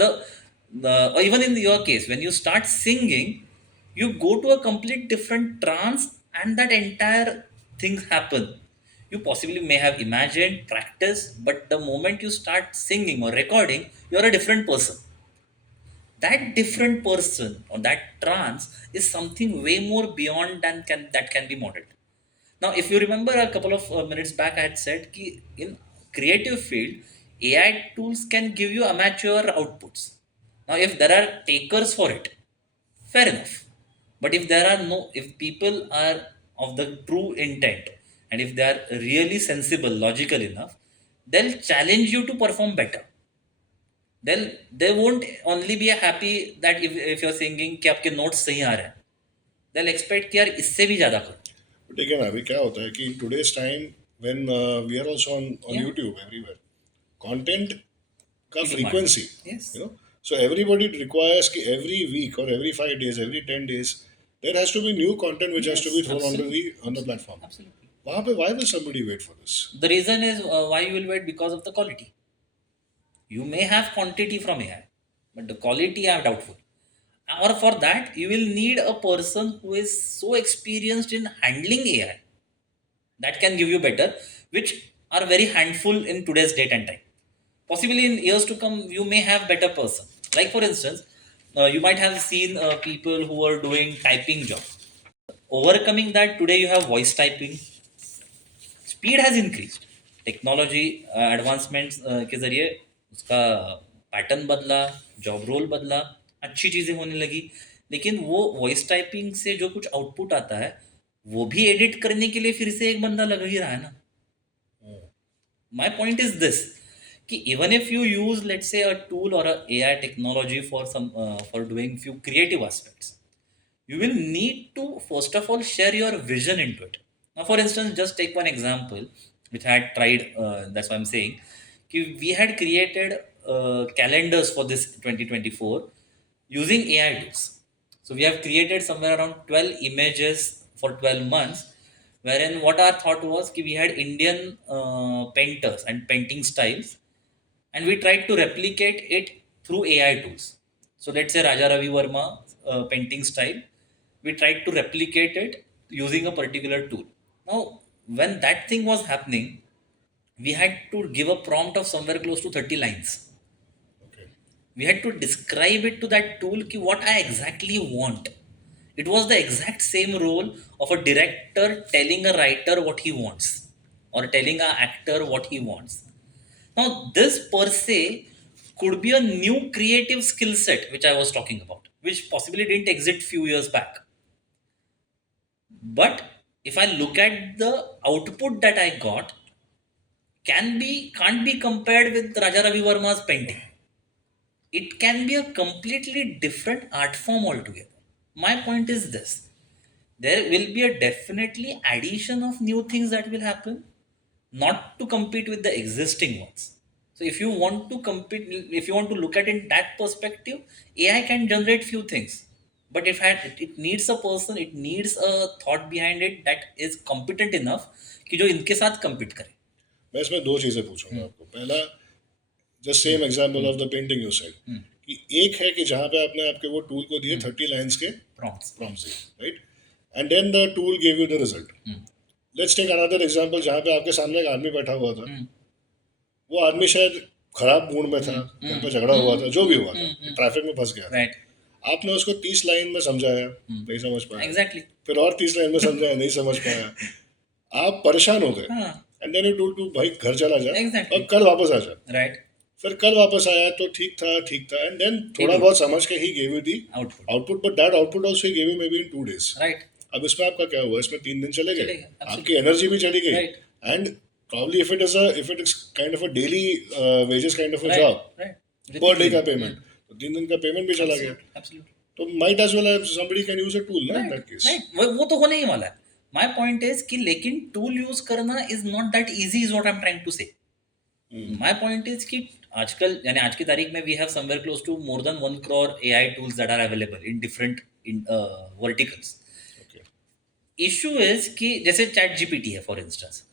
or even in your case when you start singing, you go to a complete different trance and that entire things happen. You possibly may have imagined practice, but the moment you start singing or recording, you're a different person. That different person or that trance is something way more beyond than can that can be modeled. Now, if you remember a couple of minutes back, I had said कि in creative field, AI tools can give you amateur outputs. Now, if there are takers for it, fair enough. But if there are no, if people are of the true intent, and if they are really sensible, logical enough, they'll challenge you to perform better. They won't only be happy that if you're singing कि आपके notes सही आ रहे हैं. They'll expect कि यार इससे भी ज़्यादा करो. देखिए ना अभी क्या होता है कि in today's time when we are also on Yeah, YouTube everywhere, content का की demand. frequency, Yes. so everybody requires कि every week or every 5 days, every 10 days, there has to be new content which has to be Yes, thrown on absolutely. the platform. Absolutely. वहाँ पे why will somebody wait for this? The reason is why you will wait because of the quality. You may have quantity from AI, but the quality I am doubtful. Or for that, you will need a person who is so experienced in handling AI that can give you better, which are very handful in today's date and time. Possibly in years to come, you may have better person. Like for instance, you might have seen people who are doing typing job. Overcoming that, today you have voice typing. Speed has increase. Technology advancements के ज़रिए उसका pattern बदला, job role बदला, अच्छी चीज़ें होने लगी. लेकिन वो वॉइस टाइपिंग से जो कुछ आउटपुट आता है, वो भी एडिट करने के लिए फिर से एक बंदा लग ही रहा है ना. My point is this कि even if you use let's say a tool or a AI technology for some for doing few creative aspects, you will need to first of all share your vision into it. Now for instance, just take one example which I had tried, that's what I'm saying कि we had created calendars for this 2024 using AI tools. So we have created somewhere around 12 images for 12 months, wherein what our thought was कि we had Indian painters and painting styles, and we tried to replicate it through AI tools. So let's say Raja Ravi Verma painting style, we tried to replicate it using a particular tool. Now, when that thing was happening, we had to give a prompt of somewhere close to 30 lines. Okay. We had to describe it to that tool ki what I exactly want. It was the exact same role of a director telling a writer what he wants, or telling an actor what he wants. Now this per se could be a new creative skill set which I was talking about, which possibly didn't exist few years back. But if I look at the output that I got, can't be compared with Raja Ravi Verma's painting. It can be a completely different art form altogether. My point is this: there will be a definitely addition of new things that will happen, not to compete with the existing ones. So if you want to compete, if you want to look at it in that perspective, AI can generate few things. But if it needs a person, it needs a thought behind it that is competent enough कि जो इनके साथ compete करे. मैं इसमें दो चीज़ें पूछूंगा आपको. पहला, the same example of the painting you said, कि एक है कि जहाँ पे आपने आपके वो टूल को दिए 30 लाइन्स के Prompts. प्रॉम्प्ट्स दिए, right, and then the tool give you the result. Let's take another example जहाँ पे आपके सामने एक आदमी बैठा हुआ था. वो आदमी शायद खराब मूड में था, घर पे झगड़ा हुआ था, जो भी हुआ था, ट्रैफिक में फंस गया था. Right. आपने उसको 30 लाइन में समझाया, नहीं समझ पाया. Exactly. फिर और 30 लाइन में समझाया, नहीं समझ पाया. आप परेशान हो गए, and then you told to भाई घर चला जा, Exactly. और कल वापस आ जा. Right. फिर कल वापस आया तो ठीक था, एंड देन थोड़ा बहुत समझ के he gave you the Output. Output, but that output also he gave you may be in 2 days. Right. अब इसमें आपका क्या हुआ? इसमें 3 दिन चले गए, Absolutely. आपकी एनर्जी भी चली गई, Right. And probably if it is kind of a daily wages kind of a Right. job, Right. per day का पेमेंट, तो 3 दिन का पेमेंट भी चला गया. Absolutely. तो might as well have somebody can use a tool, ना, in that case. Right. वो तो होने ही वाला है. My point is कि लेकिन टूल यूज करना is not that easy is what I'm trying to say. My point is कि आजकल यानी आज की तारीख में we have somewhere close to more than 1 crore AI tools that are available in different verticals. Okay. Issue is कि जैसे chat GPT है for instance.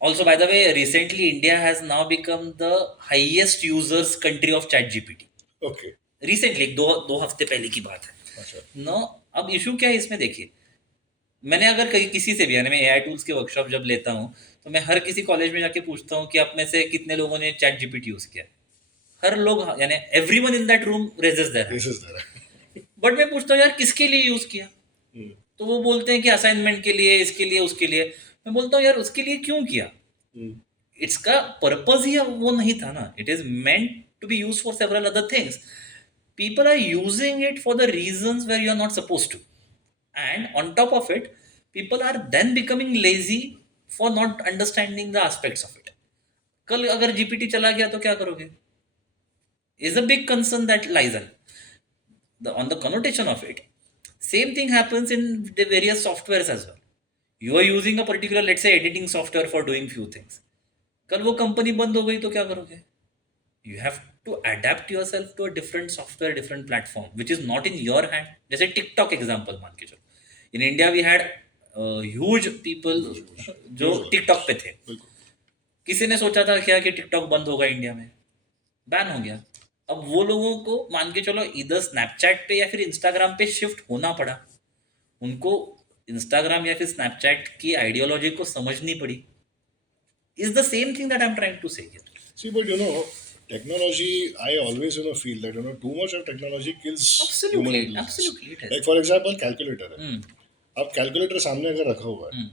Also, by the way, recently India has now become the highest users country of chat GPT. Okay. Recently, दो हफ्ते पहले की बात है. अच्छा. नो, अब इशू क्या है इसमें? देखिए, मैंने अगर कहीं किसी से भी, यानी मैं एआई टूल्स के वर्कशॉप जब लेता हूँ तो मैं हर किसी कॉलेज में जाके पूछता हूँ कि आप में से कितने लोगों ने चैट जीपीटी यूज किया. हर लोग, यानी everyone in that room raises their. But मैं पूछता हूँ यार किसके लिए यूज किया, तो वो बोलते हैं कि असाइनमेंट के लिए, इसके लिए, उसके लिए. मैं बोलता हूँ यार उसके लिए क्यों किया? इसका पर्पज ही वो नहीं था ना. It is meant to be use for several other things. People are using it for the reasons where you are not supposed to, and on top of it people are then becoming lazy for not understanding the aspects of it. कल अगर GPT चला गया तो क्या करोगे? Is a big concern that lies on the connotation of it. Same thing happens in the various softwares as well. You are using a particular, let's say, editing software for doing few things. कल वो company बंद हो गई तो क्या करोगे? You have to adapt yourself to a different software, different platform, which is not in your hand. जैसे TikTok example मान के चलो. In India we had huge people जो TikTok पे थे. किसी ने सोचा था क्या कि TikTok बंद होगा इंडिया में? बैन हो गया. अब वो लोगों को मान के चलो इधर स्नैपचैट पे या फिर इंस्टाग्राम पे शिफ्ट होना पड़ा. उनको इंस्टाग्राम या फिर स्नैपचैट की आइडियोलॉजी को समझनी पड़ी. Is the same thing that I'm trying to say here. See, but technology, I always feel that too much of technology kills human intelligence. Absolutely it is. Like for example, calculator है. अब calculator सामने अगर रखा हुआ है,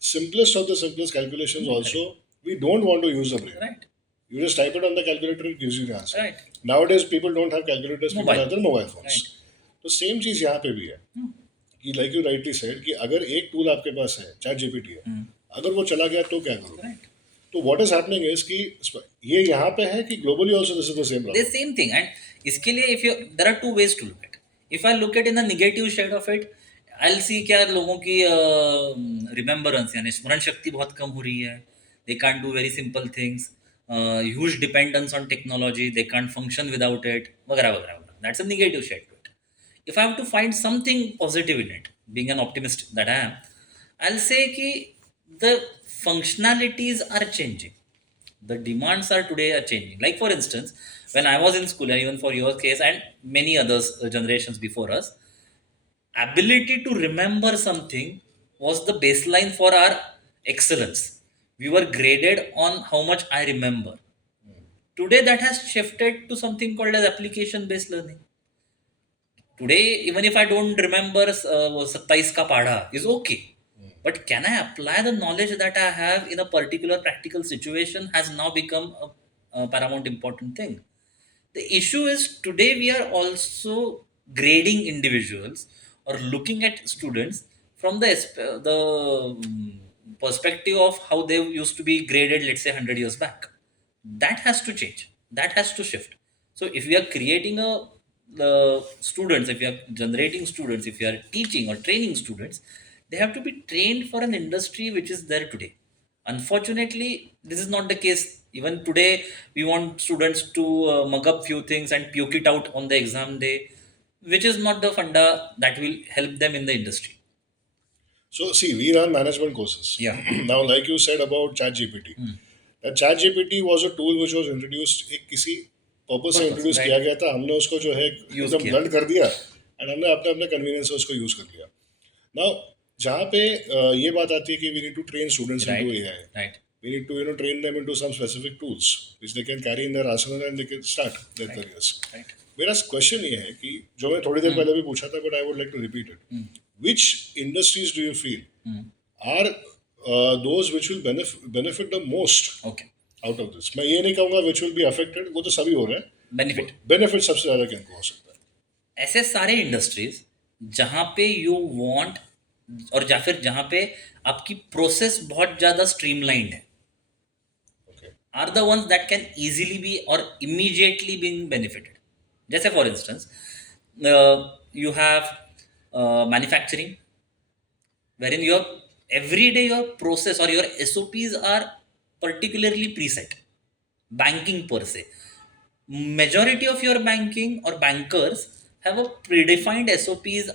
simplest of the simplest calculations also, we don't want to use the brain. Right. You just type it on the calculator, it gives you the answer. Right. Nowadays people don't have calculators, people have their mobile phones. Right. तो same चीज यहाँ पे भी है कि like you rightly said कि अगर एक टूल आपके पास है, चैट जीपीटी है, अगर वो चला गया तो क्या करोगे? Right. तो व्हाट इज हैपनिंग इज कि ये यहाँ पे है कि globally also this is the same problem. The same thing, and इसके लिए if you, there are two ways to look at. If I look at in the negative shade of it, I'll see क्या लोगों की remembrance यानी स्मरण शक्ति बहुत कम हो रही है. They can't do very simple things. Huge dependence on technology. They can't function without it. वगैरह वगैरह. That's a negative shade to it. If I have to find something positive in it, being an optimist that I am, I'll say कि the functionalities are changing. The demands are today are changing. Like for instance, when I was in school, and even for your case and many others generations before us, ability to remember something was the baseline for our excellence. We were graded on how much I remember. Today, that has shifted to something called as application based learning. Today, even if I don't remember 27 ka padha, is okay. But can I apply the knowledge that I have in a particular practical situation has now become a paramount important thing. The issue is today we are also grading individuals or looking at students from the perspective of how they used to be graded, let's say 100 years back. That has to change. That has to shift. So if we are creating a students, if you are generating students, if you are teaching or training students, they have to be trained for an industry which is there today. Unfortunately, this is not the case. Even today, we want students to mug up few things and puke it out on the exam day, which is not the funda that will help them in the industry. So see, we run management courses. Yeah. Now, like you said about ChatGPT, that ChatGPT was a tool which was introduced एक किसी purpose से Purpose, introduce right? किया गया था. हमने उसको जो है Use एकदम किया. ब्लंट कर दिया एंड हमने अपने अपने कन्वीनियंस से उसको यूज कर लिया. नाउ जहाँ पे ये बात आती है कि we need to train students into Right. AI. Right. We need to train them into some specific tools which they can carry in their arsenal and they can start their Right. careers. Right. मेरा question ये है कि जो मैं थोड़ी देर पहले भी पूछा था but I would like to repeat it. Which industries do you feel are those which will benefit the most Okay. out of this? मैं ये नहीं कहूँगा which will be affected, वो तो सभी हो रहे हैं. Benefit. बेनिफिट सबसे ज़्यादा किनको हो सकता है? ऐसे सारे इंडस्ट्रीज जहाँ पे यू वांट और या फिर जहाँ पे आपकी प्रोसेस बहुत ज़्यादा स्ट्रीमलाइंड है Okay. are the ones that can easily be or immediately being benefited. जैसे for instance you have manufacturing wherein your everyday your process or your SOPs are particularly preset. Banking per se, majority of your banking or bankers have a predefined SOPs.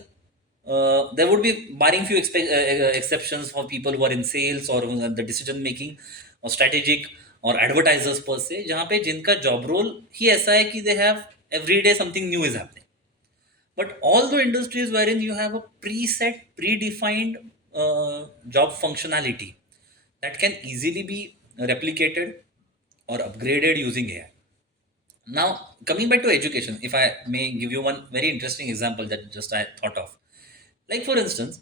There would be barring few exceptions for people who are in sales or the decision making or strategic or advertisers per se, जहाँ पे जिनका job role ही ऐसा है कि they have every day something new is happening. But all the industries wherein you have a preset, predefined job functionality that can easily be replicated or upgraded using AI. Now, coming back to education, if I may give you one very interesting example that just I thought of. Like, for instance,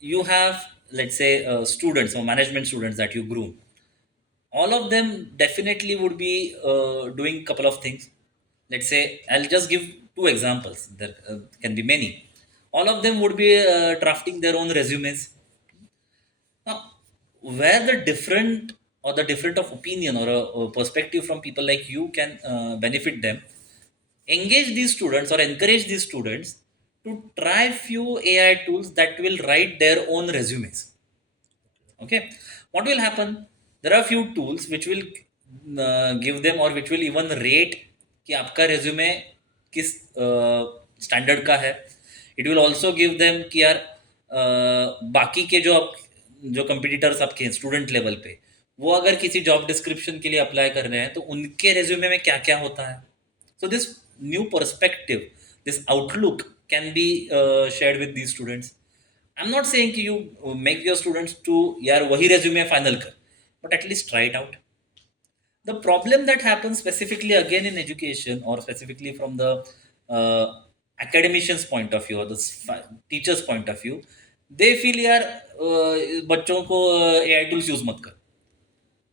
you have, let's say, students or management students that you groom. All of them definitely would be doing a couple of things. Let's say, I'll just give two examples. There can be many. All of them would be drafting their own resumes. Now, where the different or the different of opinion or a perspective from people like you can benefit them, engage these students or encourage these students to try few AI tools that will write their own resumes. Okay, what will happen? There are few tools which will give them or which will even rate कि आपका resume किस standard का है. It will also give them कि यार बाकी के जो कंपिटिटर्स आपके स्टूडेंट लेवल पे वो अगर किसी जॉब डिस्क्रिप्शन के लिए अप्लाई कर रहे हैं तो उनके रेज्यूमे में क्या क्या होता है. So this new perspective, this outlook can be shared with these students. I am not saying कि you make your students to यार वही रेज्यूमे फाइनल कर, but at least try it out. The problem that happens specifically again in education or specifically from the uh, academicians point of view or the teachers point of view, they feel यार बच्चों को AI tools use मत कर.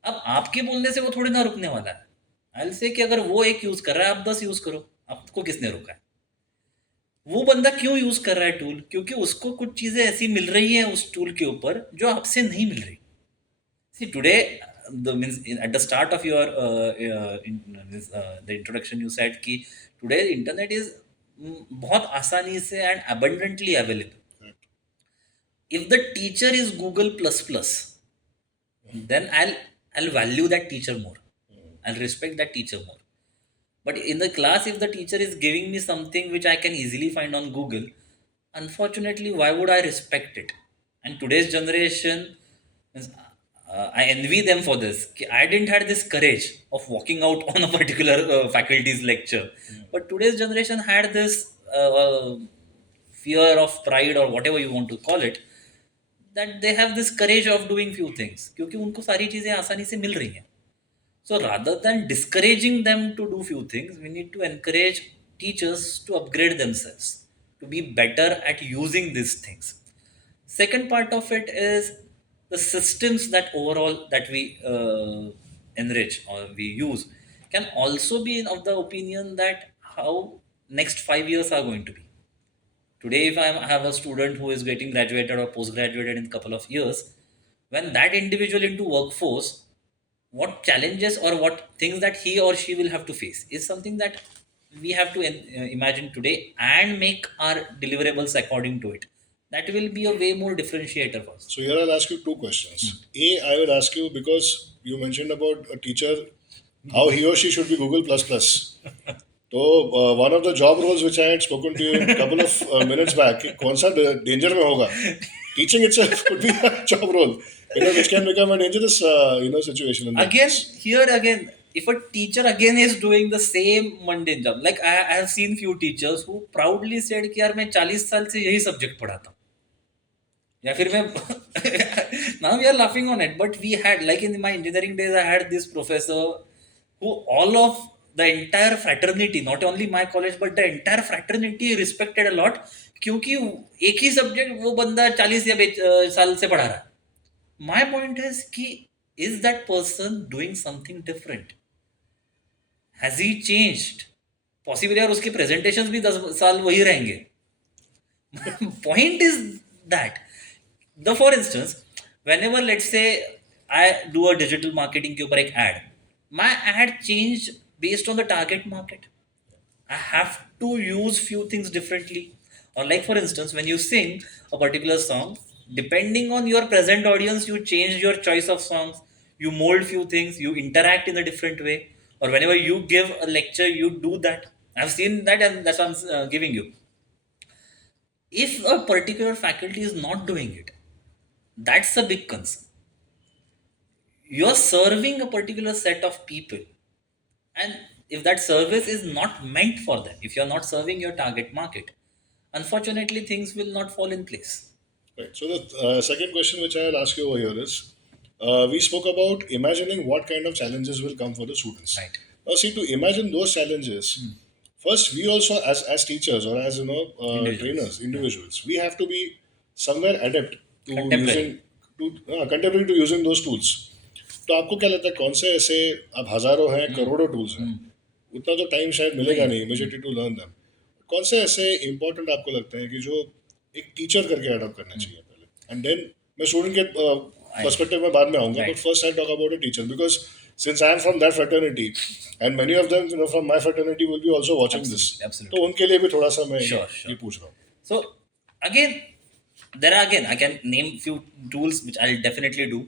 अब आपके बोलने से वो थोड़ी ना रुकने वाला है. आई से कि अगर वो एक यूज कर रहा है आप 10 यूज करो, आपको किसने रोका है. वो बंदा क्यों यूज कर रहा है टूल? क्योंकि उसको कुछ चीजें ऐसी मिल रही हैं उस टूल के ऊपर जो आपसे नहीं मिल रही. See today, the means at the start of your the introduction you said कि today the internet is बहुत आसानी से and abundantly available. If the teacher is Google plus plus, then I'll value that teacher more. I'll respect that teacher more. But in the class, if the teacher is giving me something which I can easily find on Google, unfortunately, why would I respect it? And today's generation, I envy them for this. I didn't have this courage of walking out on a particular faculty's lecture. But today's generation had this fear of pride or whatever you want to call it. that they have this courage of doing few things क्योंकि उनको सारी चीज़ें आसानी से मिल रही हैं. So rather than discouraging them to do few things, we need to encourage teachers to upgrade themselves, to be better at using these things. Second part of it is the systems that overall that we enrich or we use can also be of the opinion that how next 5 years are going to be. Today, if I have a student who is getting graduated or post graduated in a couple of years, when that individual into workforce, what challenges or what things that he or she will have to face is something that we have to imagine today and make our deliverables according to it. That will be a way more differentiator for us. So here I'll ask you two questions. A, I will ask you because you mentioned about a teacher, how he or she should be Google plus plus. So one of the job roles which I had spoken to you a couple of minutes back, कि कौन सा danger में होगा? Teaching itself could be a job role, which can become a dangerous situation in that Again, case. here again, if a teacher again is doing the same mundane job, like I have seen few teachers who proudly said कि यार मैं 40 साल से यही subject पढ़ाता हूँ या फिर मैं now we are laughing on it, but we had, like in my engineering days, I had this professor who all of the entire fraternity, not only my college but the entire fraternity respected a lot क्योंकि एक ही subject वो बंदा 40 या 40 साल से पढ़ा रहा है. My point is कि is that person doing something different? Has he changed? Possibly यार उसके presentations भी 10 साल वही रहेंगे. Point is that the for instance, whenever let's say I do a digital marketing के ऊपर एक ad, my ad changed based on the target market. I have to use few things differently. Or like for instance, when you sing a particular song, depending on your present audience, you change your choice of songs, you mold few things, you interact in a different way. Or whenever you give a lecture, you do that. I've seen that, and that's what I'm giving you. If a particular faculty is not doing it, that's a big concern. You're serving a particular set of people, and if that service is not meant for them, if you're not serving your target market, unfortunately things will not fall in place. Right. So the second question which I will ask you over here is, we spoke about imagining what kind of challenges will come for the students. Right. Now, see, to imagine those challenges, first we also, as teachers or as Individuals. trainers, individuals, we have to be somewhere adept to Contemporary. using to contemporary to using those tools. तो आपको क्या लगता है कौन से ऐसे अब हजारों हैं करोड़ों टूल्स हैं उतना तो टाइम शायद मिलेगा नहीं इमीडिएटली टू लर्न देम कौन से ऐसे इंपॉर्टेंट आपको लगते हैं कि जो एक टीचर करके अडॉप्ट करना चाहिए पहले एंड देन मैं स्टूडेंट के पर्सपेक्टिव में बाद में आऊंगा but first I talk about a teacher because since I am from that fraternity and many of them from my fraternity will be also watching this Absolutely. तो उनके लिए भी थोड़ा सा मैं Sure. ये पूछ रहा हूँ So again, there are again I can name few tools which I'll definitely do.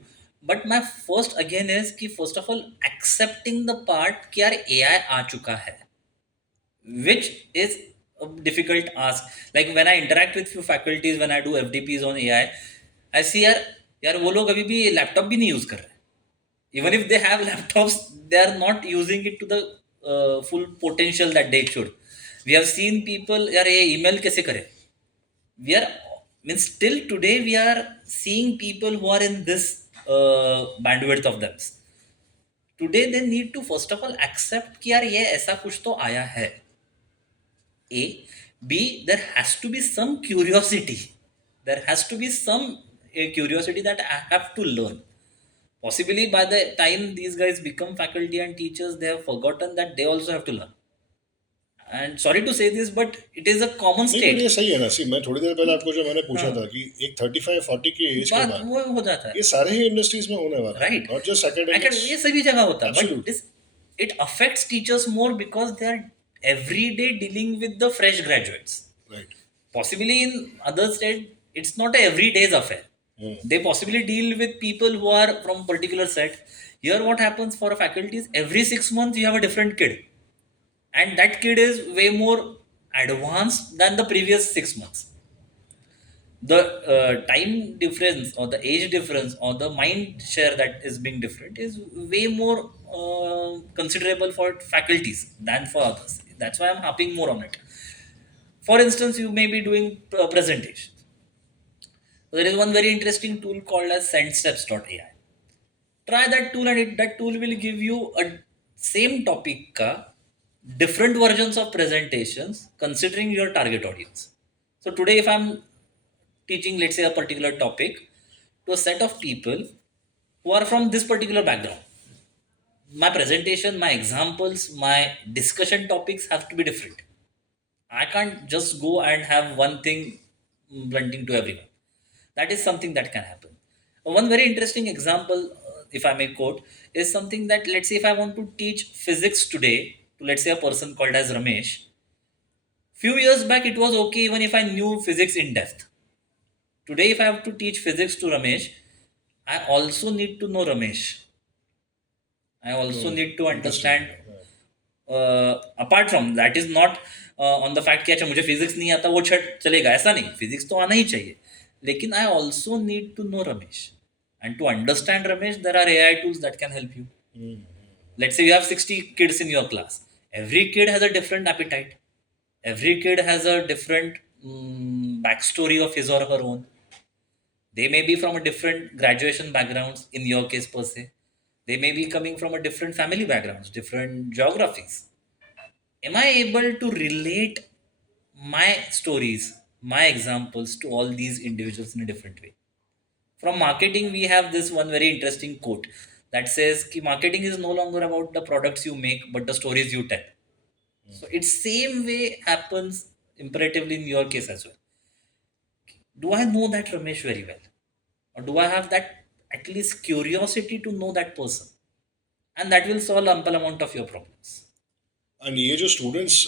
But my first again is कि first of all accepting the part कि यार AI आ चुका है, which is a difficult ask. Like when I interact with few faculties, when I do FDPs on AI, I see यार वो लोग अभी भी लैपटॉप भी नहीं यूज कर रहे. Even if they have laptops, they are not using it to the full potential that they should. We have seen people यार ये email कैसे करें. We are means still today we are seeing people who are in this bandwidth of them. Today they need to first of all accept कि यार ये ऐसा कुछ तो आया है. A, B, there has to be some curiosity. There has to be some curiosity that I have to learn. Possibly by the time these guys become faculty and teachers, they have forgotten that they also have to learn. And sorry to say this, but it is a common नहीं but ये state. सही है ना सी मैं थोड़ी देर पहले आपको जो मैंने पूछा था कि एक 35-40 की एज के बात बाद वो हो जाता है. ये सारे ही इंडस्ट्रीज में होने वाला है Right. Not just Acad- academics ये सभी जगह होता है. But Absolutely. this, it affects teachers more because they are every day dealing with the fresh graduates. Right Possibly in other state, it's not a everyday's affair. They possibly deal with people who are from particular set. Here what happens for a faculty is every 6 months you have a different kid, and that kid is way more advanced than the previous 6 months. The time difference or the age difference or the mind share that is being different is way more considerable for faculties than for others. That's why I'm harping more on it. For instance, you may be doing presentations. So there is one very interesting tool called as sendsteps.ai. Try that tool, and that tool will give you a same topic ka different versions of presentations considering your target audience. So today if I'm teaching, let's say, a particular topic to a set of people who are from this particular background, my presentation, my examples, my discussion topics have to be different. I can't just go and have one thing blunting to everyone. That is something that can happen. One very interesting example, if I may quote, is something that, let's say, if I want to teach physics today to, let's say, a person called as Ramesh, few years back it was okay even if I knew physics in depth. Today, if I have to teach physics to Ramesh, I also need to know Ramesh. I also Oh, need to interesting. understand. Apart from that is not on the fact कि अच्छा मुझे physics नहीं आता वो छट चलेगा, ऐसा नहीं, physics तो आना ही चाहिए, लेकिन I also need to know Ramesh, and to understand Ramesh there are AI tools that can help you. Let's say you have 60 kids in your class. Every kid has a different appetite. Every kid has a different backstory of his or her own. They may be from a different graduation backgrounds in your case per se. They may be coming from a different family backgrounds, different geographies. Am I able to relate my stories, my examples to all these individuals in a different way? From marketing, we have this one very interesting quote that says ki marketing is no longer about the products you make but the stories you tell. So it's same way happens imperatively in your case as well. Do I know that Ramesh very well, or do I have that at least curiosity to know that person, and that will solve ample amount of your problems. And ये जो students,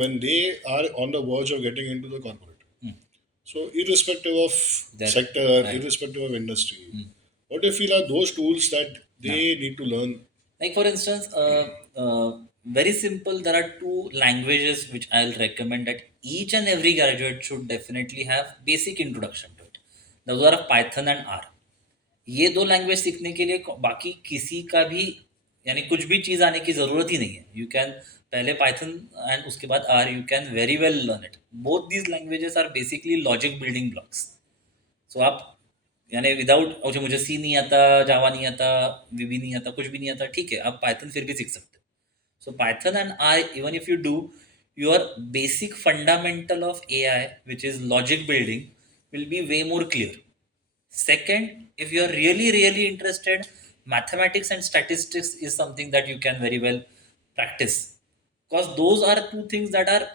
when they are on the verge of getting into the corporate, so irrespective of That sector, right. irrespective of industry, what do you feel are those tools that they need to learn? Like for instance, very simple, there are two languages which I'll recommend that each and every graduate should definitely have basic introduction to it. Those are Python and R. ये दो language सीखने के लिए बाकी किसी का भी, यानी कुछ भी चीज़ आने की ज़रूरत ही नहीं है. यू कैन पहले पाइथन एंड उसके बाद R, you can very well learn it. Both these languages are basically logic building blocks. So आप, यानी विदाउट, अच्छा मुझे सी नहीं आता, जावा नहीं आता, वीबी नहीं आता, कुछ भी नहीं आता, ठीक है, आप पाइथन फिर भी सीख सकते हो. सो Python and I, even if you do your basic fundamental of AI, which is logic building, will be way more clear. Second, if you are really, really interested, mathematics and statistics is something that you can very well practice, because those are two things that are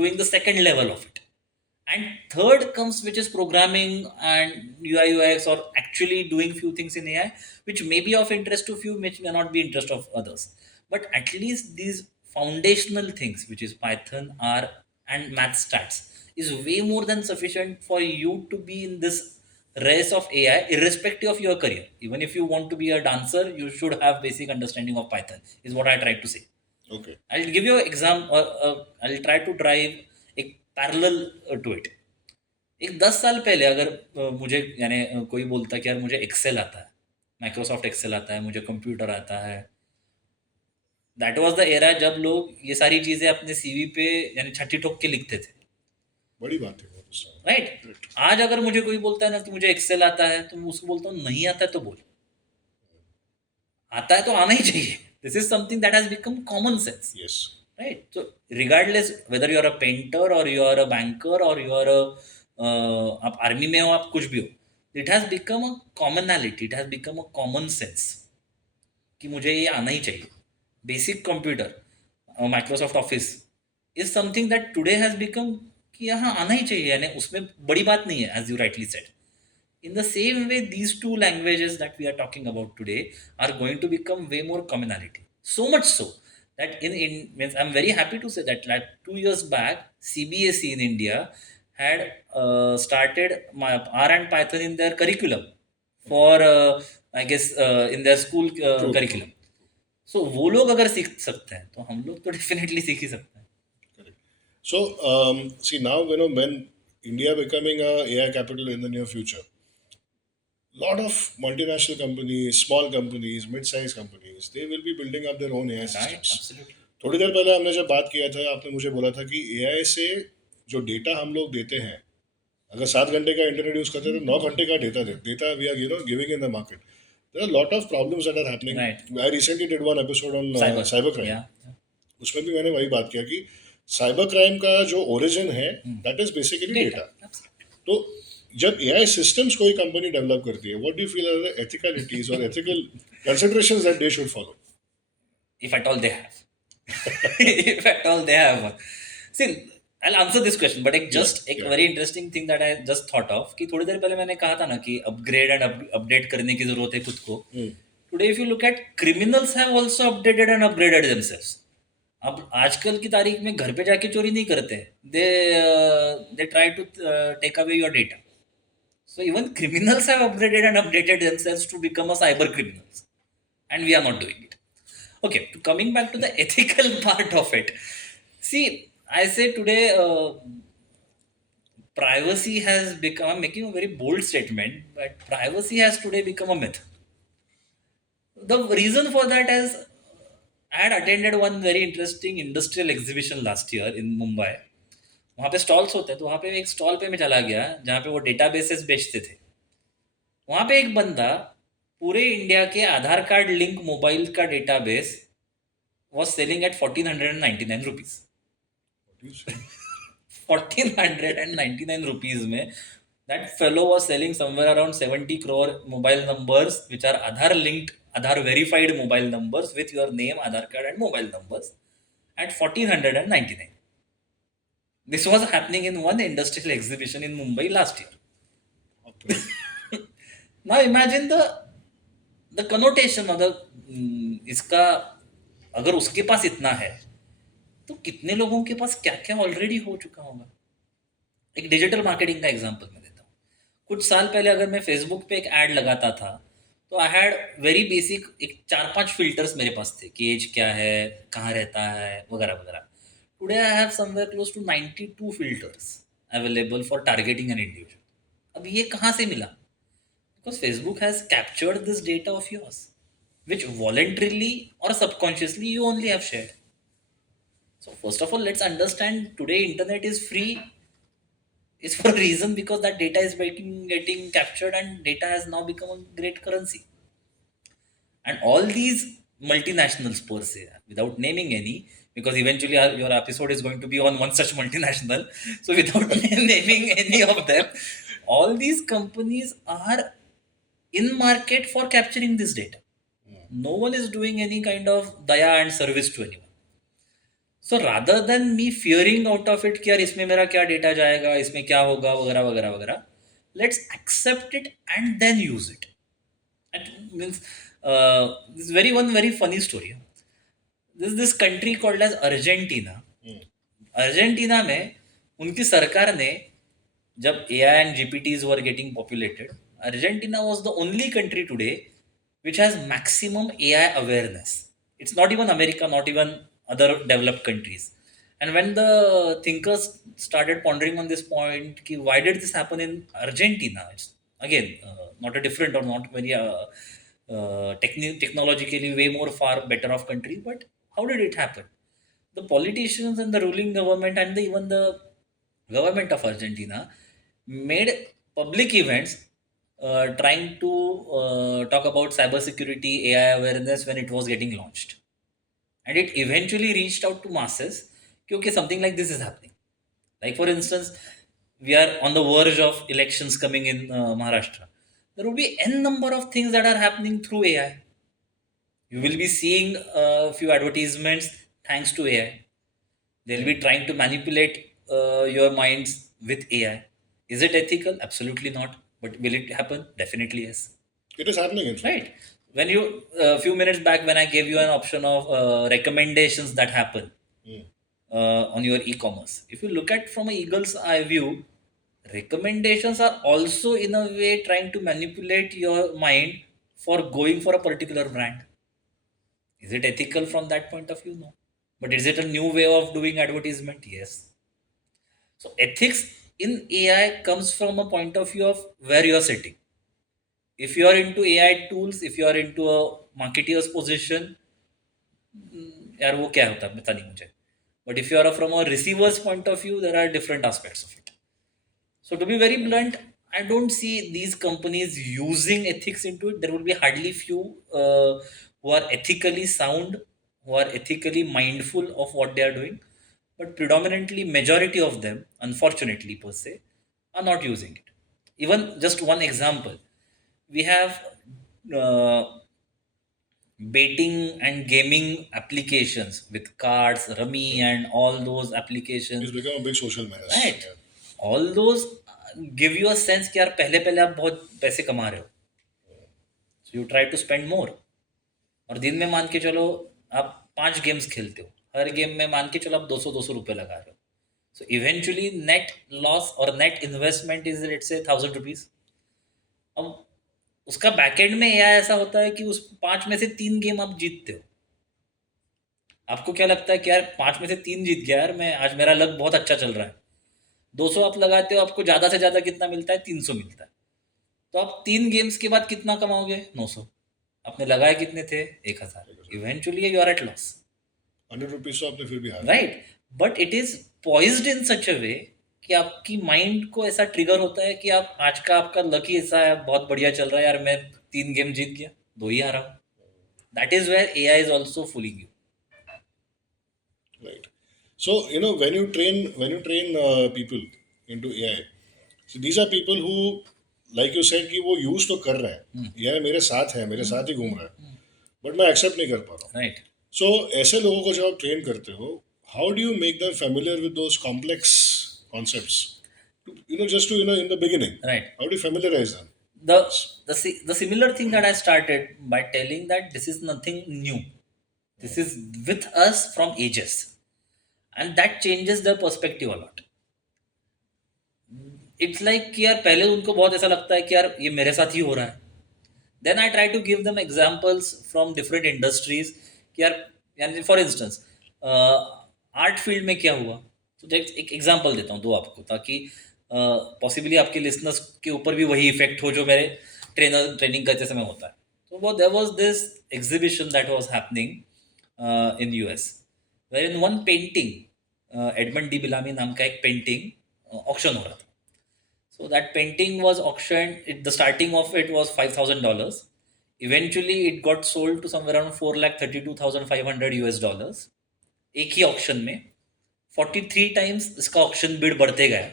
doing the second level of it. And third comes, which is programming and UI UX, or actually doing few things in AI, which may be of interest to few, which may not be interest of others. But at least these foundational things, which is Python, R, and math stats, is way more than sufficient for you to be in this race of AI, irrespective of your career. Even if you want to be a dancer, you should have basic understanding of Python, is what I try to say. Okay. I'll give you an example, I'll try to drive एक parallel to it. एक 10 साल पहले अगर मुझे, यानी कोई बोलता कि यार मुझे एक्सेल आता है, माइक्रोसॉफ्ट एक्सेल आता है, मुझे कंप्यूटर आता है, दैट वाज द एरा जब लोग ये सारी चीज़ें अपने सीवी पे यानी छठी ठोक के लिखते थे. बड़ी बात है वो तो सर. राइट. आज अगर मुझे कोई बोलता है ना कि मुझे एक्सेल आता है, तो मैं उसको बोलता हूँ नहीं आता है तो बोल, आता है तो आना ही चाहिए. This is something that has become common sense. Yes. Right. So regardless whether you are a painter or you are a banker or you are a आप आर्मी में हो, आप कुछ भी हो, it has become a commonality, it has become a common sense कि मुझे ये आना ही चाहिए. Basic computer, Microsoft office is something that today has become कि यहाँ आना ही चाहिए, यानी उसमें बड़ी बात नहीं है, as you rightly said. In the same way, these two languages that we are talking about today are going to become way more commonality. So much so that in means I'm very happy to say that like 2 years back, CBSE in India had started my R and Python in their curriculum for I guess in their school True. curriculum. So वो लोग अगर सीख सकते हैं तो हम लोग तो definitely सीख ही सकते हैं. Correct. So, see now, when India becoming a AI capital in the near future, lot of multinational companies, small companies, mid-sized companies, they will be building up their own AI Right, systems. absolutely. थोड़ी देर पहले हमने जब बात किया था, आपने मुझे बोला था कि AI से जो डेटा हम लोग देते हैं, अगर 7 घंटे का इंटरनेट यूज करते हैं तो 9 घंटे का data data we are giving in the market. There are lot of problems that are Right. Happening. I recently did one episode on Cyber. Cyber crime. Yeah. उसमें भी मैंने वही बात किया कि साइबर क्राइम का जो ओरिजिन है Hmm. That is basically Data. Data. Absolutely. तो जब एआई सिस्टम्स कोई कंपनी डेवलप करती है, what do you feel are the ethicalities और ethical considerations that they should follow? If at all they have. If at all they have one. See, I'll answer this question, but एक या just एक या very interesting thing that I just thought of कि थोड़ी देर पहले मैंने कहा था ना कि upgrade and update करने की जरूरत है खुद को. Today, if you look at criminals have also updated and upgraded themselves. अब आजकल की तारीख में घर पे जाके चोरी नहीं करते. They try to take away your data. So even criminals have upgraded and updated themselves to become a cyber criminals, and we are not doing it. Okay, coming back to the ethical part of it. See, I say today privacy has become, I'm making a very bold statement, but privacy has today become a myth. The reason for that is I had attended one very interesting industrial exhibition last year in Mumbai. वहाँ पे stalls होते हैं, तो वहाँ पे एक stall पे मैं चला गया जहाँ पे वो डेटाबेसेस बेचते थे. वहाँ पे एक बंदा पूरे इंडिया के आधार कार्ड लिंक मोबाइल का database was selling at 1499 rupees. 1499 rupees में that fellow was selling somewhere around 70 crore mobile numbers which are Aadhaar linked, Aadhaar verified mobile numbers with your name, Aadhaar card and mobile numbers at 1499. This was happening in one industrial exhibition in Mumbai last year. Now imagine the connotation of the इसका अगर उसके पास इतना है तो कितने लोगों के पास क्या क्या ऑलरेडी हो चुका होगा. एक डिजिटल मार्केटिंग का एग्जांपल मैं देता हूँ. कुछ साल पहले अगर मैं फेसबुक पे एक ऐड लगाता था तो आई हैड वेरी बेसिक एक 4-5 फिल्टर्स मेरे पास थे कि एज क्या है, कहाँ रहता है, वगैरह वगैरह. Today I have somewhere close to 92 filters available for targeting an individual. अब ये कहाँ से मिला? Because Facebook has captured this data of yours which voluntarily or subconsciously you only have shared. So first of all, let's understand today internet is free is for a reason because that data is getting captured and data has now become a great currency. And all these multinationals per se, without naming any, because eventually your episode is going to be on one such multinational. So without naming any of them, all these companies are in market for capturing this data. No one is doing any kind of daya and service to anyone. So rather than me fearing out of it कि यार इसमें मेरा क्या data जाएगा, इसमें क्या होगा, वगैरह वगैरह वगैरह, let's accept it and then use it. It means this is very funny story. This country called as Argentina. Argentina में उनकी सरकार ने जब AI and GPTs were getting populated, Argentina was the only country today which has maximum AI awareness. It's not even America, not even other developed countries. And when the thinkers started pondering on this point, ki why did this happen in Argentina? It's again not a different or not very technologically way more far better off country, but how did it happen? The politicians and the ruling government and even the government of Argentina made public events trying to talk about cybersecurity, AI awareness when it was getting launched. And it eventually reached out to masses. Okay, something like this is happening. Like, for instance, we are on the verge of elections coming in Maharashtra. There will be n number of things that are happening through AI. You will be seeing a few advertisements thanks to AI. They'll be trying to manipulate your minds with AI. Is it ethical? Absolutely not. But will it happen? Definitely yes. It is happening, in fact. Right. When you a few minutes back when I gave you an option of recommendations that happen on your e-commerce, if you look at from a eagle's eye view, recommendations are also in a way trying to manipulate your mind for going for a particular brand. Is it ethical from that point of view? No. But is it a new way of doing advertisement? Yes. So ethics in AI comes from a point of view of where you are sitting. If you are into AI tools, if you are into a marketeer's position, यार वो क्या होता है पता नहीं मुझे. But if you are from a receiver's point of view, there are different aspects of it. So to be very blunt, I don't see these companies using ethics into it. There will be hardly few who are ethically sound, who are ethically mindful of what they are doing, but predominantly majority of them, unfortunately per se, are not using it. Even just one example, we have uh, betting and gaming applications with cards, rummy, and all those It's applications, become a big social menace. right? Yeah. All those give you a sense कि यार पहले पहले आप बहुत पैसे कमा रहे हो, so you try to spend more. और दिन में मान के चलो आप 5 गेम्स खेलते हो, हर गेम में मान के चलो आप 200 रुपये लगा रहे हो, so eventually net loss or net investment is let's say 1000 rupees. अब उसका बैकएंड में यह ऐसा होता है कि उस 5 में से 3 गेम आप जीतते हो। आपको क्या लगता है कि यार 5 में से 3 जीत गया, यार मैं आज मेरा लक बहुत अच्छा चल रहा है। 200 आप लगाते हो, आपको ज़्यादा से ज़्यादा कितना मिलता है? 300 मिलता है। तो आप 3 गेम्स के बाद कितना कमाओगे? 900। आपने लगाए कितने थे? 1000। Eventually you are at loss, 100 rupees तो आपने फिर भी हारा। Right? But it is poised in such a way कि आपकी माइंड को ऐसा ट्रिगर होता है कि आप आज का आपका लक ही ऐसा है, बहुत बढ़िया चल रहा है यार, मैं 3 गेम जीत गया, 2 ही हारा हूँ। That is where AI is also fooling you. Right. So when you train people into AI, so these are people who, like you said, कि वो यूज तो कर रहे हैं, AI मेरे साथ है, मेरे साथ ही घूम रहा है, बट मैं एक्सेप्ट नहीं कर पा रहा हूँ। राइट। सो ऐसे लोगों को जब आप ट्रेन करते हो, how do you make them familiar with those complex concepts, just to in the beginning, right. how do you familiarize them? the Yes. the similar thing that I started by telling that this is nothing new. This is with us from ages, and that changes their perspective a lot. It's like कि यार पहले उनको बहुत ऐसा लगता है कि यार ये मेरे साथ ही हो रहा है। Then I try to give them examples from different industries कि यार, यानी फॉर इंस्टेंस आर्ट फील्ड में क्या हुआ। तो एक एग्जांपल देता हूँ दो आपको, ताकि पॉसिबली आपके लिसनर्स के ऊपर भी वही इफेक्ट हो जो मेरे ट्रेनिंग करते समय होता है। तो वो there was this exhibition that was happening in US, where in one painting, Edmond de Belamy नाम का एक पेंटिंग ऑक्शन हो रहा था। So that painting was auctioned. The starting of it was $5,000. Eventually, it got sold to somewhere around 4,32,500 US dollars. एक ही auction में 43 times इसका auction bid बढ़ते गया,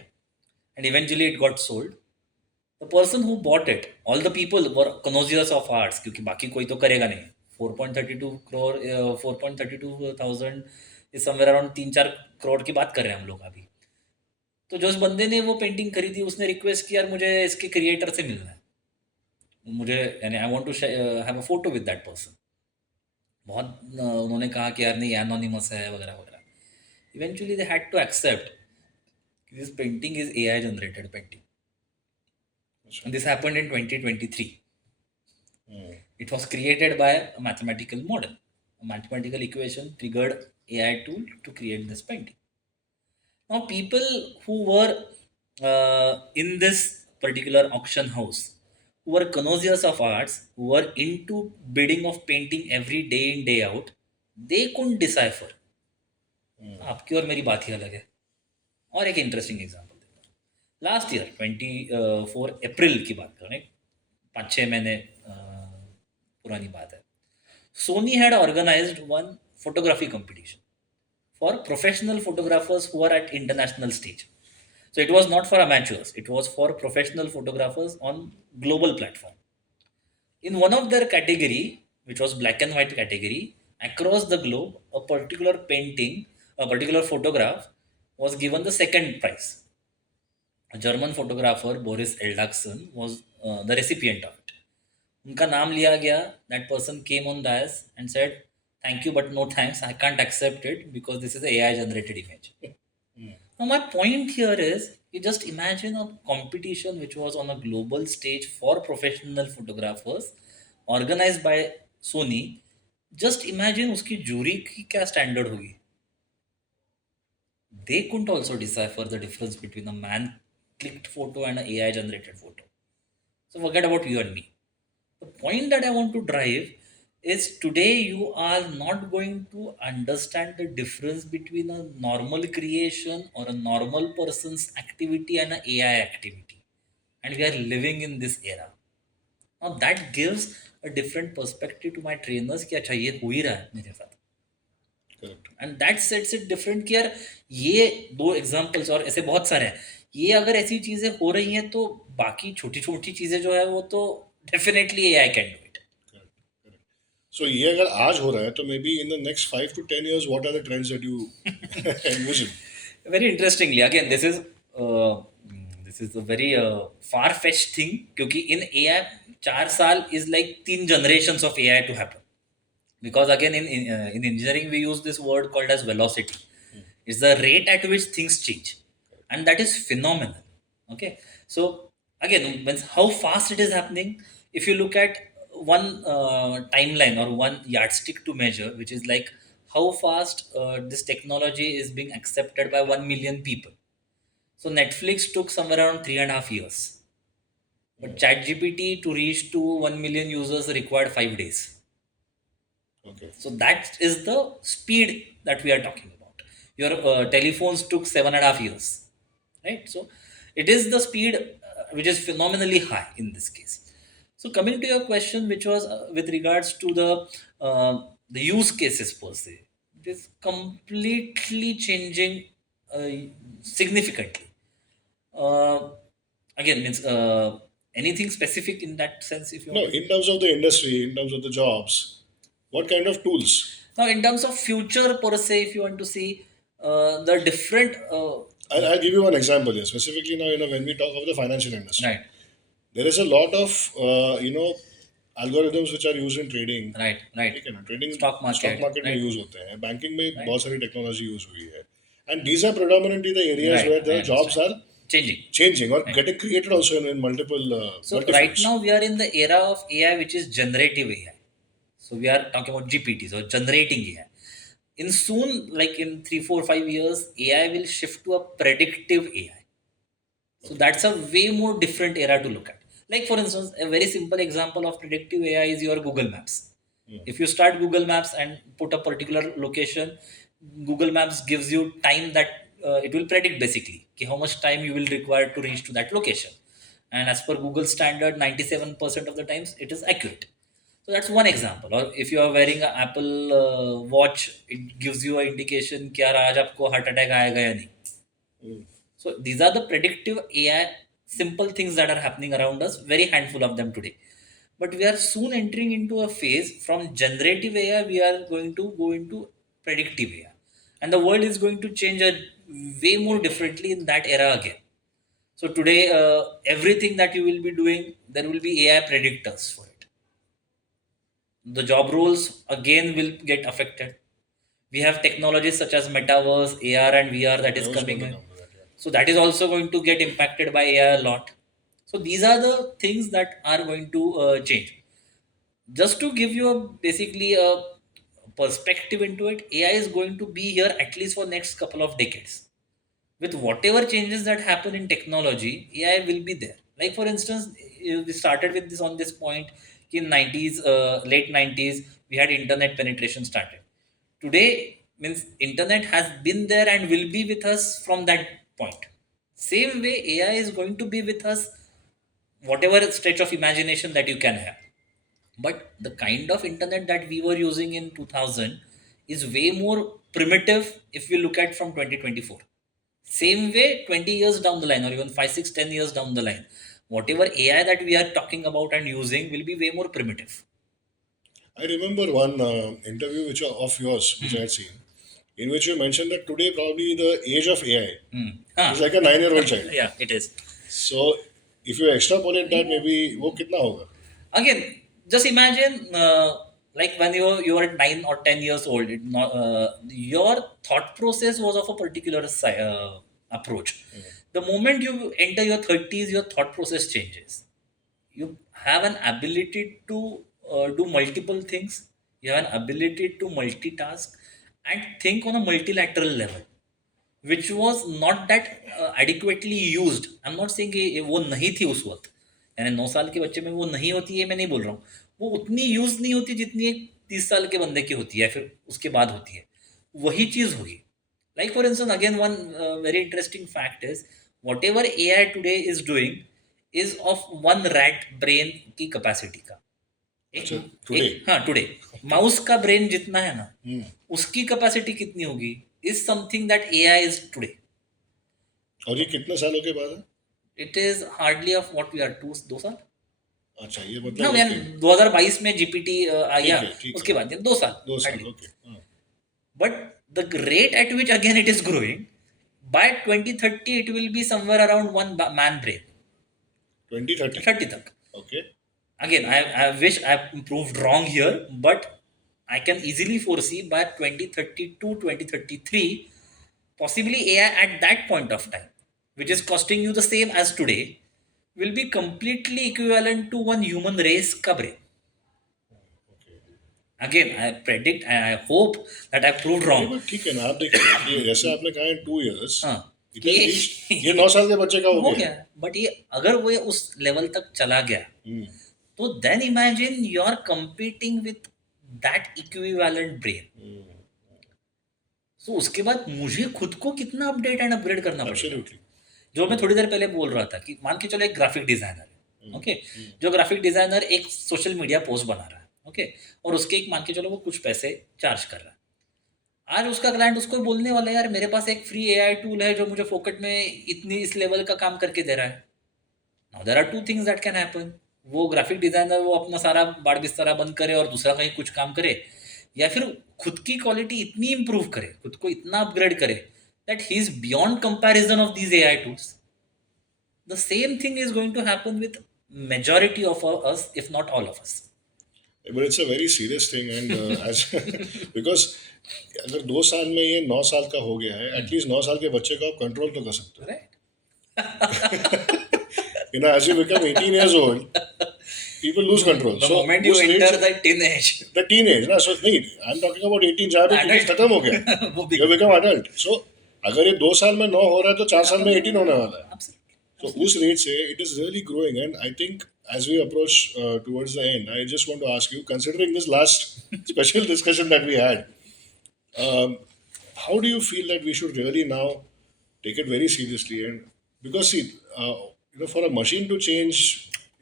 and eventually it got sold. The person who bought it, all the people were connoisseurs of arts, क्योंकि बाकी कोई तो करेगा नहीं। 4.32 crore, 4.32 thousand इस समवेयर अराउंड 3-4 करोड़ की बात कर रहे हैं हम लोग अभी। तो जो उस बंदे ने वो पेंटिंग खरीदी, उसने रिक्वेस्ट किया यार मुझे इसके क्रिएटर से मिलना है, मुझे यानी I want to have a photo with that person. बहुत उन्होंने कहा कि यार नहीं एनोनिमस है वगैरह वगैरह। Eventually they had to accept this painting is AI generated painting, अच्छा। and this happened in 2023. Hmm. It was created by a mathematical model. A mathematical equation triggered AI tool to create this painting. Now, people who were in this particular auction house, who were connoisseurs of arts, who were into bidding of painting every day in, day out, they couldn't decipher. आपकी और मेरी बात ही अलग है। और एक interesting example देता हूँ। लास्ट ईयर 24 अप्रैल की बात करें, 5-6 महीने पुरानी बात है। Sony had organised one photography competition for professional photographers who are at international stage. So it was not for amateurs, it was for professional photographers on global platform. In one of their category, which was black and white category, across the globe, a particular painting, a particular photograph was given the second prize. A German photographer, Boris Eldachsen, was the recipient of it. उनका नाम लिया गया। That person came on dais and said, "Thank you, but no thanks. I can't accept it because this is a AI generated image." Now, my point here is, you just imagine a competition which was on a global stage for professional photographers, organized by Sony. Just imagine उसकी jury की क्या standard होगी। They couldn't also decipher the difference between a man clicked photo and an AI generated photo. So forget about you and me. The point that I want to drive is today you are not going to understand the difference between a normal creation or a normal person's activity and an AI activity. And we are living in this era. Now that gives a different perspective to my trainers कि अच्छा ये हो ही रहा है मेरे साथ. Correct. And that sets it different कि यार ये दो एग्जांपल्स और ऐसे बहुत सारे हैं. ये अगर ऐसी चीज़ें हो रही हैं तो बाकी छोटी छोटी चीज़ें जो है वो तो definitely AI can do it. Correct. Correct. So ये अगर आज हो रहा है तो maybe in the next 5 to 10 years, what are the trends that you envision? Very interestingly, again, this is a very far-fetched thing क्योंकि in AI 4 साल is like 3 generations of AI to happen. Because again in engineering we use this word called as velocity. It's the rate at which things change, and that is phenomenal. Okay, so again, when how fast it is happening, if you look at one timeline or one yardstick to measure, which is like how fast this technology is being accepted by 1 million people. So Netflix took somewhere around 3.5 years, but ChatGPT to reach to 1 million users required 5 days. Okay. So that is the speed that we are talking about. Your telephones took 7.5 years, right? So it is the speed which is phenomenally high in this case. So coming to your question, which was with regards to the use cases per se, it is completely changing uh, significantly. Uh, Again, means anything specific in that sense, if you No, want to. in terms of the industry, in terms of the jobs, what kind of tools? Now, in terms of future per se, if you want to see the different, I'll give you one example here. Specifically now, when we talk of the financial industry, right, there is a lot of algorithms which are used in trading. right, right, ठीक है ना, trading stock stock market, market में right, use होते हैं, banking में right, बहुत सारी technology use हुई है, and these are predominantly the areas right, where I the understand. Jobs are Changing. changing or Right. getting created also in multiple So right multi-fields. now we are in the era of AI, which is generative AI. So we are talking about GPTs or generating AI. In soon, like in 3, 4, 5 years, AI will shift to a predictive AI. So Okay. that's a way more different era to look at. Like for instance, a very simple example of predictive AI is your Google Maps. If you start Google Maps and put a particular location, Google Maps gives you time that it will predict basically कि how much time you will require to reach to that location. And as per Google standard, 97% of the times it is accurate. So that's one example. Or if you are wearing an Apple watch, it gives you an indication कि यार आज आपको heart attack आएगा या नहीं. Mm. So these are the predictive AI simple things that are happening around us, very handful of them today. But we are soon entering into a phase from generative AI, we are going to go into predictive AI. And the world is going to change way more differently in that era again. So today, everything that you will be doing, there will be AI predictors for it. The job roles again will get affected. We have technologies such as metaverse, AR, and VR that I is was going coming to in. come to that. Yeah. So that is also going to get impacted by AI a lot. So these are the things that are going to change. Just to give you basically a perspective into it, AI is going to be here at least for next couple of decades. With whatever changes that happen in technology, AI will be there. Like for instance, we started with this on this point in 90s, late 90s, we had internet penetration started. Today means internet has been there and will be with us from that point. Same way, AI is going to be with us, whatever stretch of imagination that you can have. But the kind of internet that we were using in 2000 is way more primitive if we look at from 2024. Same way, 20 years down the line, or even 5, 6, 10 years down the line, whatever AI that we are talking about and using will be way more primitive. I remember one interview of yours which I had seen, in which you mentioned that today probably the age of AI Hmm. is Ah, like a 9-year-old child. yeah, it is. So if you extrapolate that, maybe वो कितना होगा? Again, just imagine like when you are 9 or 10 years old, your thought process was of a particular approach. The moment you enter your 30s, your thought process changes. You have an ability to do multiple things. You have an ability to multitask and think on a multilateral level, which was not that adequately used. I am not saying कि वो नहीं थी उस वक्त, यानी 9 साल के बच्चे में वो नहीं होती है, मैं नहीं बोल रहा हूँ. वो उतनी यूज नहीं होती जितनी एक 30 साल के बंदे की होती है, फिर उसके बाद होती है, वही चीज़ होगी. Like for instance, again one very interesting fact is whatever AI today is doing is of one rat brain की capacity का. एक अच्छा, टुडे. एक हाँ टुडे माउस का ब्रेन जितना है ना, हम्म. उसकी कैपेसिटी कितनी होगी is something that AI is today. और ये कितने सालों के बाद है? It is hardly of what we are 2 साल. अच्छा, ये हाँ मतलब यार, ओके. 2022 में जीपीटी आ ठीक गया, है, ठीक उसके है. बाद 2 साल 2 साल, हार्डली. ओके. हाँ. But the rate at which again it is growing, by 2030 it will be somewhere around one man brain. 2030. 30 तक. Okay. Again, I wish I proved wrong here, but I can easily foresee by 2032, 2033, possibly AI at that point of time, which is costing you the same as today, will be completely equivalent to one human race का brain. Again, I predict and I hope that I proved नहीं, wrong. But ठीक है ना. आप देखिए कि जैसे आपने कहा इन 2 years हाँ इट हैज रीच्ड, ये 9 साल के बच्चे का हो हो गया. गया. बट ये अगर वो ये उस लेवल तक चला गया, हम्म. तो then imagine you are competing with that equivalent brain. So उसके बाद मुझे खुद को कितना अपडेट एंड अपग्रेड करना पड़ेगा. एब्सोल्युटली. जो मैं थोड़ी देर पहले बोल रहा था कि मान के चलो एक ग्राफिक डिजाइनर है, ओके, जो ग्राफिक डिजाइनर एक सोशल मीडिया पोस्ट बना रहा है, ओके, और उसके एक मान के चलो वो कुछ पैसे चार्ज कर रहा है. आज उसका क्लाइंट उसको बोलने वाला है, यार मेरे पास एक फ्री एआई टूल है जो मुझे फोकट में इतनी इस लेवल का काम करके दे रहा है. Now there are two things that can happen. वो ग्राफिक डिजाइनर वो अपना सारा बाड़ बिस्तरा बंद करे और दूसरा कहीं कुछ काम करे, या फिर खुद की क्वालिटी इतनी इंप्रूव करे, खुद को इतना अपग्रेड करे that he is beyond comparison of these AI tools. The same thing is going to happen with majority of us, if not all of us. But it's a very serious thing and as because अगर 2 साल में ये 9 साल का हो गया है, at least 9 साल के बच्चे को आप कंट्रोल तो कर सकते Right? हो. You know, as you become 18 years old, people lose control. The So moment you उस enter range, the teenage, the teenage ना, so नहीं, आई एम टॉकिंग अबाउट 18 जहाँ पे teenage खत्म हो गया, वो भी you become adult. So अगर ये 2 साल में 9 हो रहा है तो 4 साल में 18 होने वाला है. absolutely. So उस rate से it is really growing, and I think as we approach towards the end, I just want to ask you, considering this last special discussion that we had, um, how do you feel that we should really now take it very seriously? And because see, you know, for a machine to change,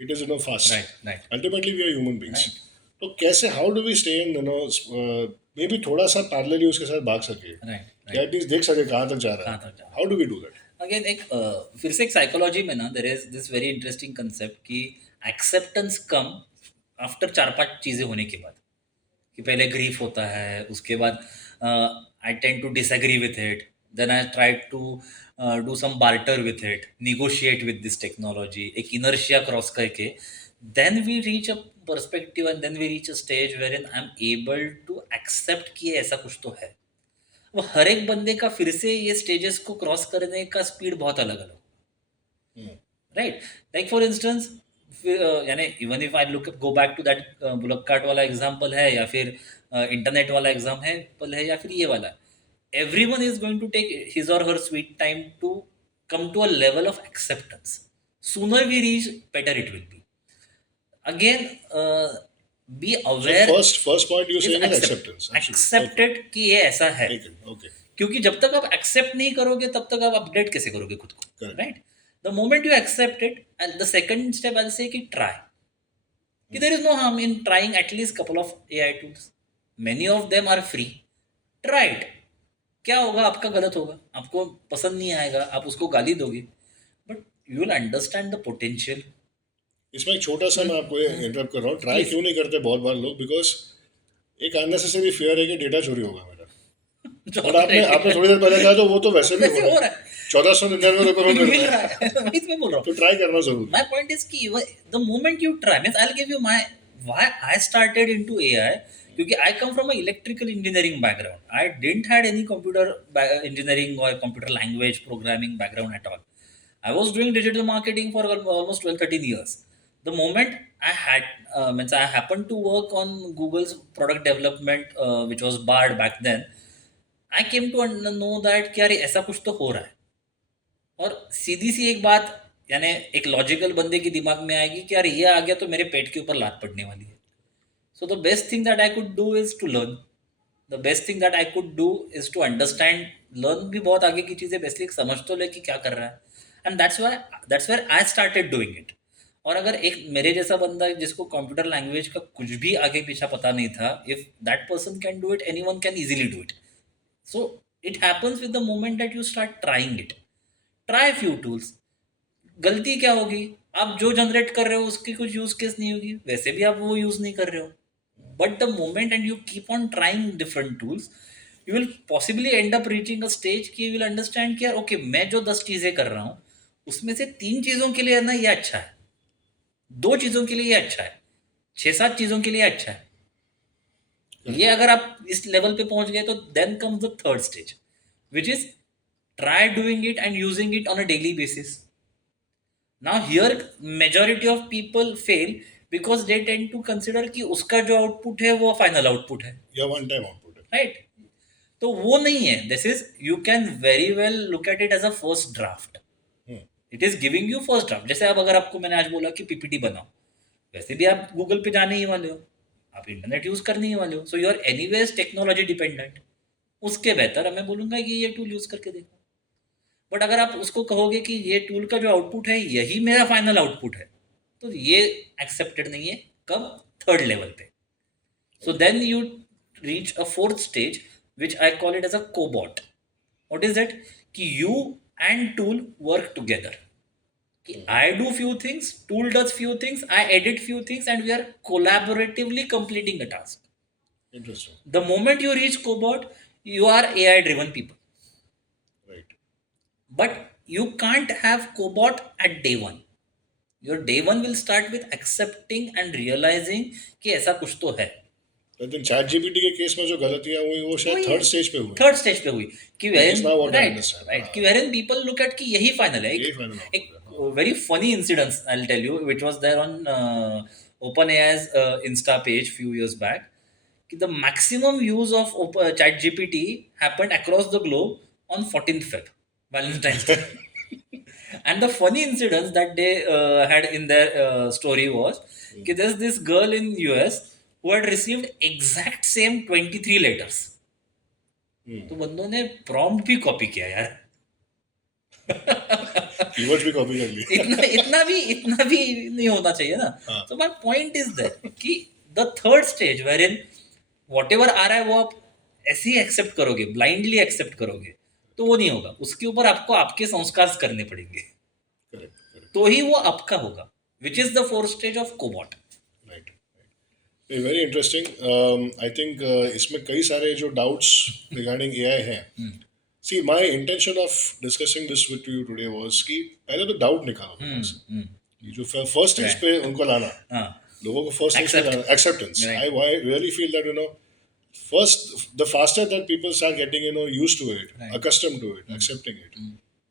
it is fast. Right, right, Ultimately, we are human beings. right, तो कैसे, how do we stay in, maybe थोड़ा सा parallelly उसके साथ भाग सके, right, या right. At least देख सके कहाँ तक जा रहा कहाँ है. तक जा रहा है. How do we do that? Again एक फिर से एक साइकोलॉजी में ना there is this very interesting concept कि एक्सेप्टेंस कम आफ्टर 4-5 चीज़ें होने के बाद. कि पहले ग्रीफ होता है, उसके बाद I tend to disagree with it, then I try to do some barter with it, negotiate with this technology, एक इनर्शिया क्रॉस करके then we reach a perspective and then we reach a stage wherein I am able to accept कि ऐसा कुछ तो है. वो हर एक बंदे का फिर से ये स्टेजेस को क्रॉस करने का स्पीड बहुत अलग अलग, राइट. लाइक फॉर इंस्टेंस, यानी even if I look go back to that bullock cart वाला एग्जांपल है, या फिर इंटरनेट वाला एग्जाम्पल है, या फिर ये वाला, everyone is going to take his or her sweet time to come to a level of acceptance. Sooner we reach, better it will be. Again, be So aware. first point you're is saying is accept- acceptance. accept it कि ये ऐसा है. Okay. क्योंकि जब तक आप accept नहीं करोगे तब तक आप अपडेट कैसे करोगे खुद को, Correct. Right. The moment you accept it, and the second step I say कि ट्राई, कि there is no harm in trying at least couple of AI tools. Many of them are free. Try it. क्या होगा, आपका गलत होगा, आपको पसंद नहीं आएगा, आप उसको गाली दोगे, but you will understand the potential. इसमें एक छोटा सा मैं आपको इंटरप्ट कर रहा हूँ. Try Please. क्यों नहीं करते बहुत बार लोग? बिकॉज एक अननेसेसरी फियर है कि डेटा चोरी होगा मेरा. और आपने थोड़ी देर पहले कहा तो वो तो वैसे भी वैसे हो रहा है. 1499 रुपये में मिल मिल रहा रहा है. है. वही तो मैं बोल रहा हूँ. तो ट्राई करना जरूर. My point is कि the moment you try, means I'll give you my why I started into AI. क्योंकि I come from a electrical engineering background. I didn't had any computer engineering or computer language programming background at all. I was doing digital marketing for almost 12-13 years. The moment I had means I happened to work on Google's product development, which was barred back then. I came to know that कि यार ऐसा कुछ तो हो रहा है. और सीधी सी एक बात, यानी एक लॉजिकल बंदे के दिमाग में आएगी कि यार ये आ गया तो मेरे पेट के ऊपर लात पड़ने वाली है. So the best thing that I could do is to learn. The best thing that I could do is to understand. Learn भी बहुत आगे की चीज़ें, बेसिक समझ तो ले कि क्या कर रहा है. And that's where I started doing it. और अगर एक मेरे जैसा बंदा है जिसको कंप्यूटर लैंग्वेज का कुछ भी आगे पीछा पता नहीं था, if that person can do it, any one can easily do it. So it happens with the moment that you start trying it. Try few tools. गलती क्या होगी? आप जो जनरेट कर रहे हो उसकी कुछ यूज केस नहीं होगी, वैसे भी आप वो यूज नहीं कर रहे हो. But the moment and you keep on trying different tools, you will possibly and up reaching a stage कि यू विल अंडरस्टैंड कि यार ओके, मैं जो 10 चीज़ें कर रहा हूँ उसमें से 3 चीज़ों के लिए ना ये अच्छा है, 2 चीज़ों के लिए ये अच्छा है, 6-7 चीज़ों के लिए अच्छा है. ये अगर आप इस लेवल पे पहुंच गए तो then comes the third stage, which is try doing it and using it on a daily basis. Now here majority of people fail because they tend to consider कि उसका जो आउटपुट है वो फाइनल आउटपुट है, या one time output है. Right? तो वो नहीं है. This is, you can very well look at it as a first draft. It is giving you first draft. जैसे अब अगर आपको मैंने आज बोला कि पीपीटी बनाओ, वैसे भी आप गूगल पे जाने ही वाले हो, आप इंटरनेट यूज करने ही वाले हो, so you are anyways technology dependent. उसके बेहतर मैं बोलूंगा कि ये टूल यूज करके देखो. बट अगर आप उसको कहोगे कि ये टूल का जो आउटपुट है यही मेरा फाइनल आउटपुट है, तो ये एक्सेप्टेड नहीं है. कब? थर्ड लेवल पे. So then you reach a fourth stage which I call it as a cobot. What is it? कि you and tool work together. कि I do few things, tool does few things, I edit few things, and we are collaboratively completing the task. Interesting. The moment you reach cobot, you are AI driven people. Right. But you can't have cobot at day one. Your day one will start with accepting and realizing कि ऐसा कुछ तो है. I think chat GPT के case में जो गलतियां हुई वो शायद थर्ड स्टेज पे हुई. थर्ड स्टेज पे हुई कि That's now what I right understand. Right कि वेरन पीपल लुक एट कि यही फाइनल है. यही final एक output है. Very funny incidence I will tell you, which was there on open AI's insta page few years back. कि the maximum use of chat gpt happened across the globe on 14th Feb, Valentine's Day. And the funny incidents that they had in their story was कि there's this girl in US who had received exact same 23 letters. तो बंदों ने prompt भी copy किया यार. Keywords भी copy कर लिए. इतना भी नहीं होना चाहिए ना. So my point is that कि the third stage wherein whatever आ रहा है वो आप ऐसे ही एक्सेप्ट करोगे, ब्लाइंडली एक्सेप्ट करोगे, तो वो नहीं होगा. उसके ऊपर आपको आपके संस्कार करने पड़ेंगे. करेक्ट. तो ही वो आपका होगा, which is the fourth stage of cobot. Right. Very interesting. I think इसमें कई सारे जो डाउट्स रिगार्डिंग एआई हैं. See my intention of discussing this with you today was कि पहले तो डाउट निकालो. जो फर्स्ट स्टेज पे उनको लाना, लोगों को फर्स्ट स्टेज पे लाना, acceptance. I really feel that first, the faster that people start getting used to it, accustomed to it, accepting it,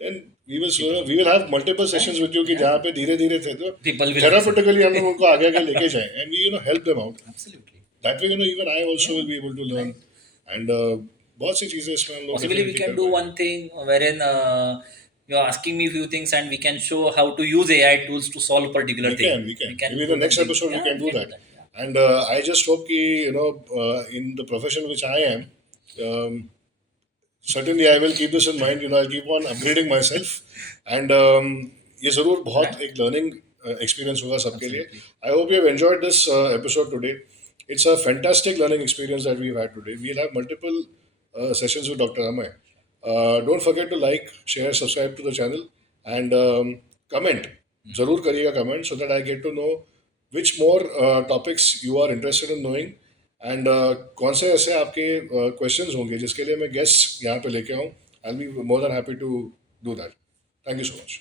then we will have multiple sessions with you कि जहाँ पे धीरे धीरे थे तो therapeutically हम लोग उनको आगे आगे लेके जाएं, and we help them out. Absolutely. That way even I also will be able to learn. And बहुत सी चीजें इसमें हम लोग possibly we can do one thing wherein you're asking me few things and we can show how to use AI tools to solve a particular thing. We can. Maybe the next episode we can do that. And I just hope कि in the profession which I am, certainly I will keep this in mind. I'll keep on upgrading myself, and ये जरूर बहुत एक learning experience होगा सबके लिए. I hope you have enjoyed this episode today. It's a fantastic learning experience that we've had today. We'll have multiple sessions with Dr. Amey. Don't forget to like, share, subscribe to the channel, and comment. जरूर करिएगा comment so that I get to know which more topics you are interested in knowing, and कौन से ऐसे आपके questions होंगे जिसके लिए मैं guests यहाँ पे लेके आऊँ. I'll be more than happy to do that. Thank you so much.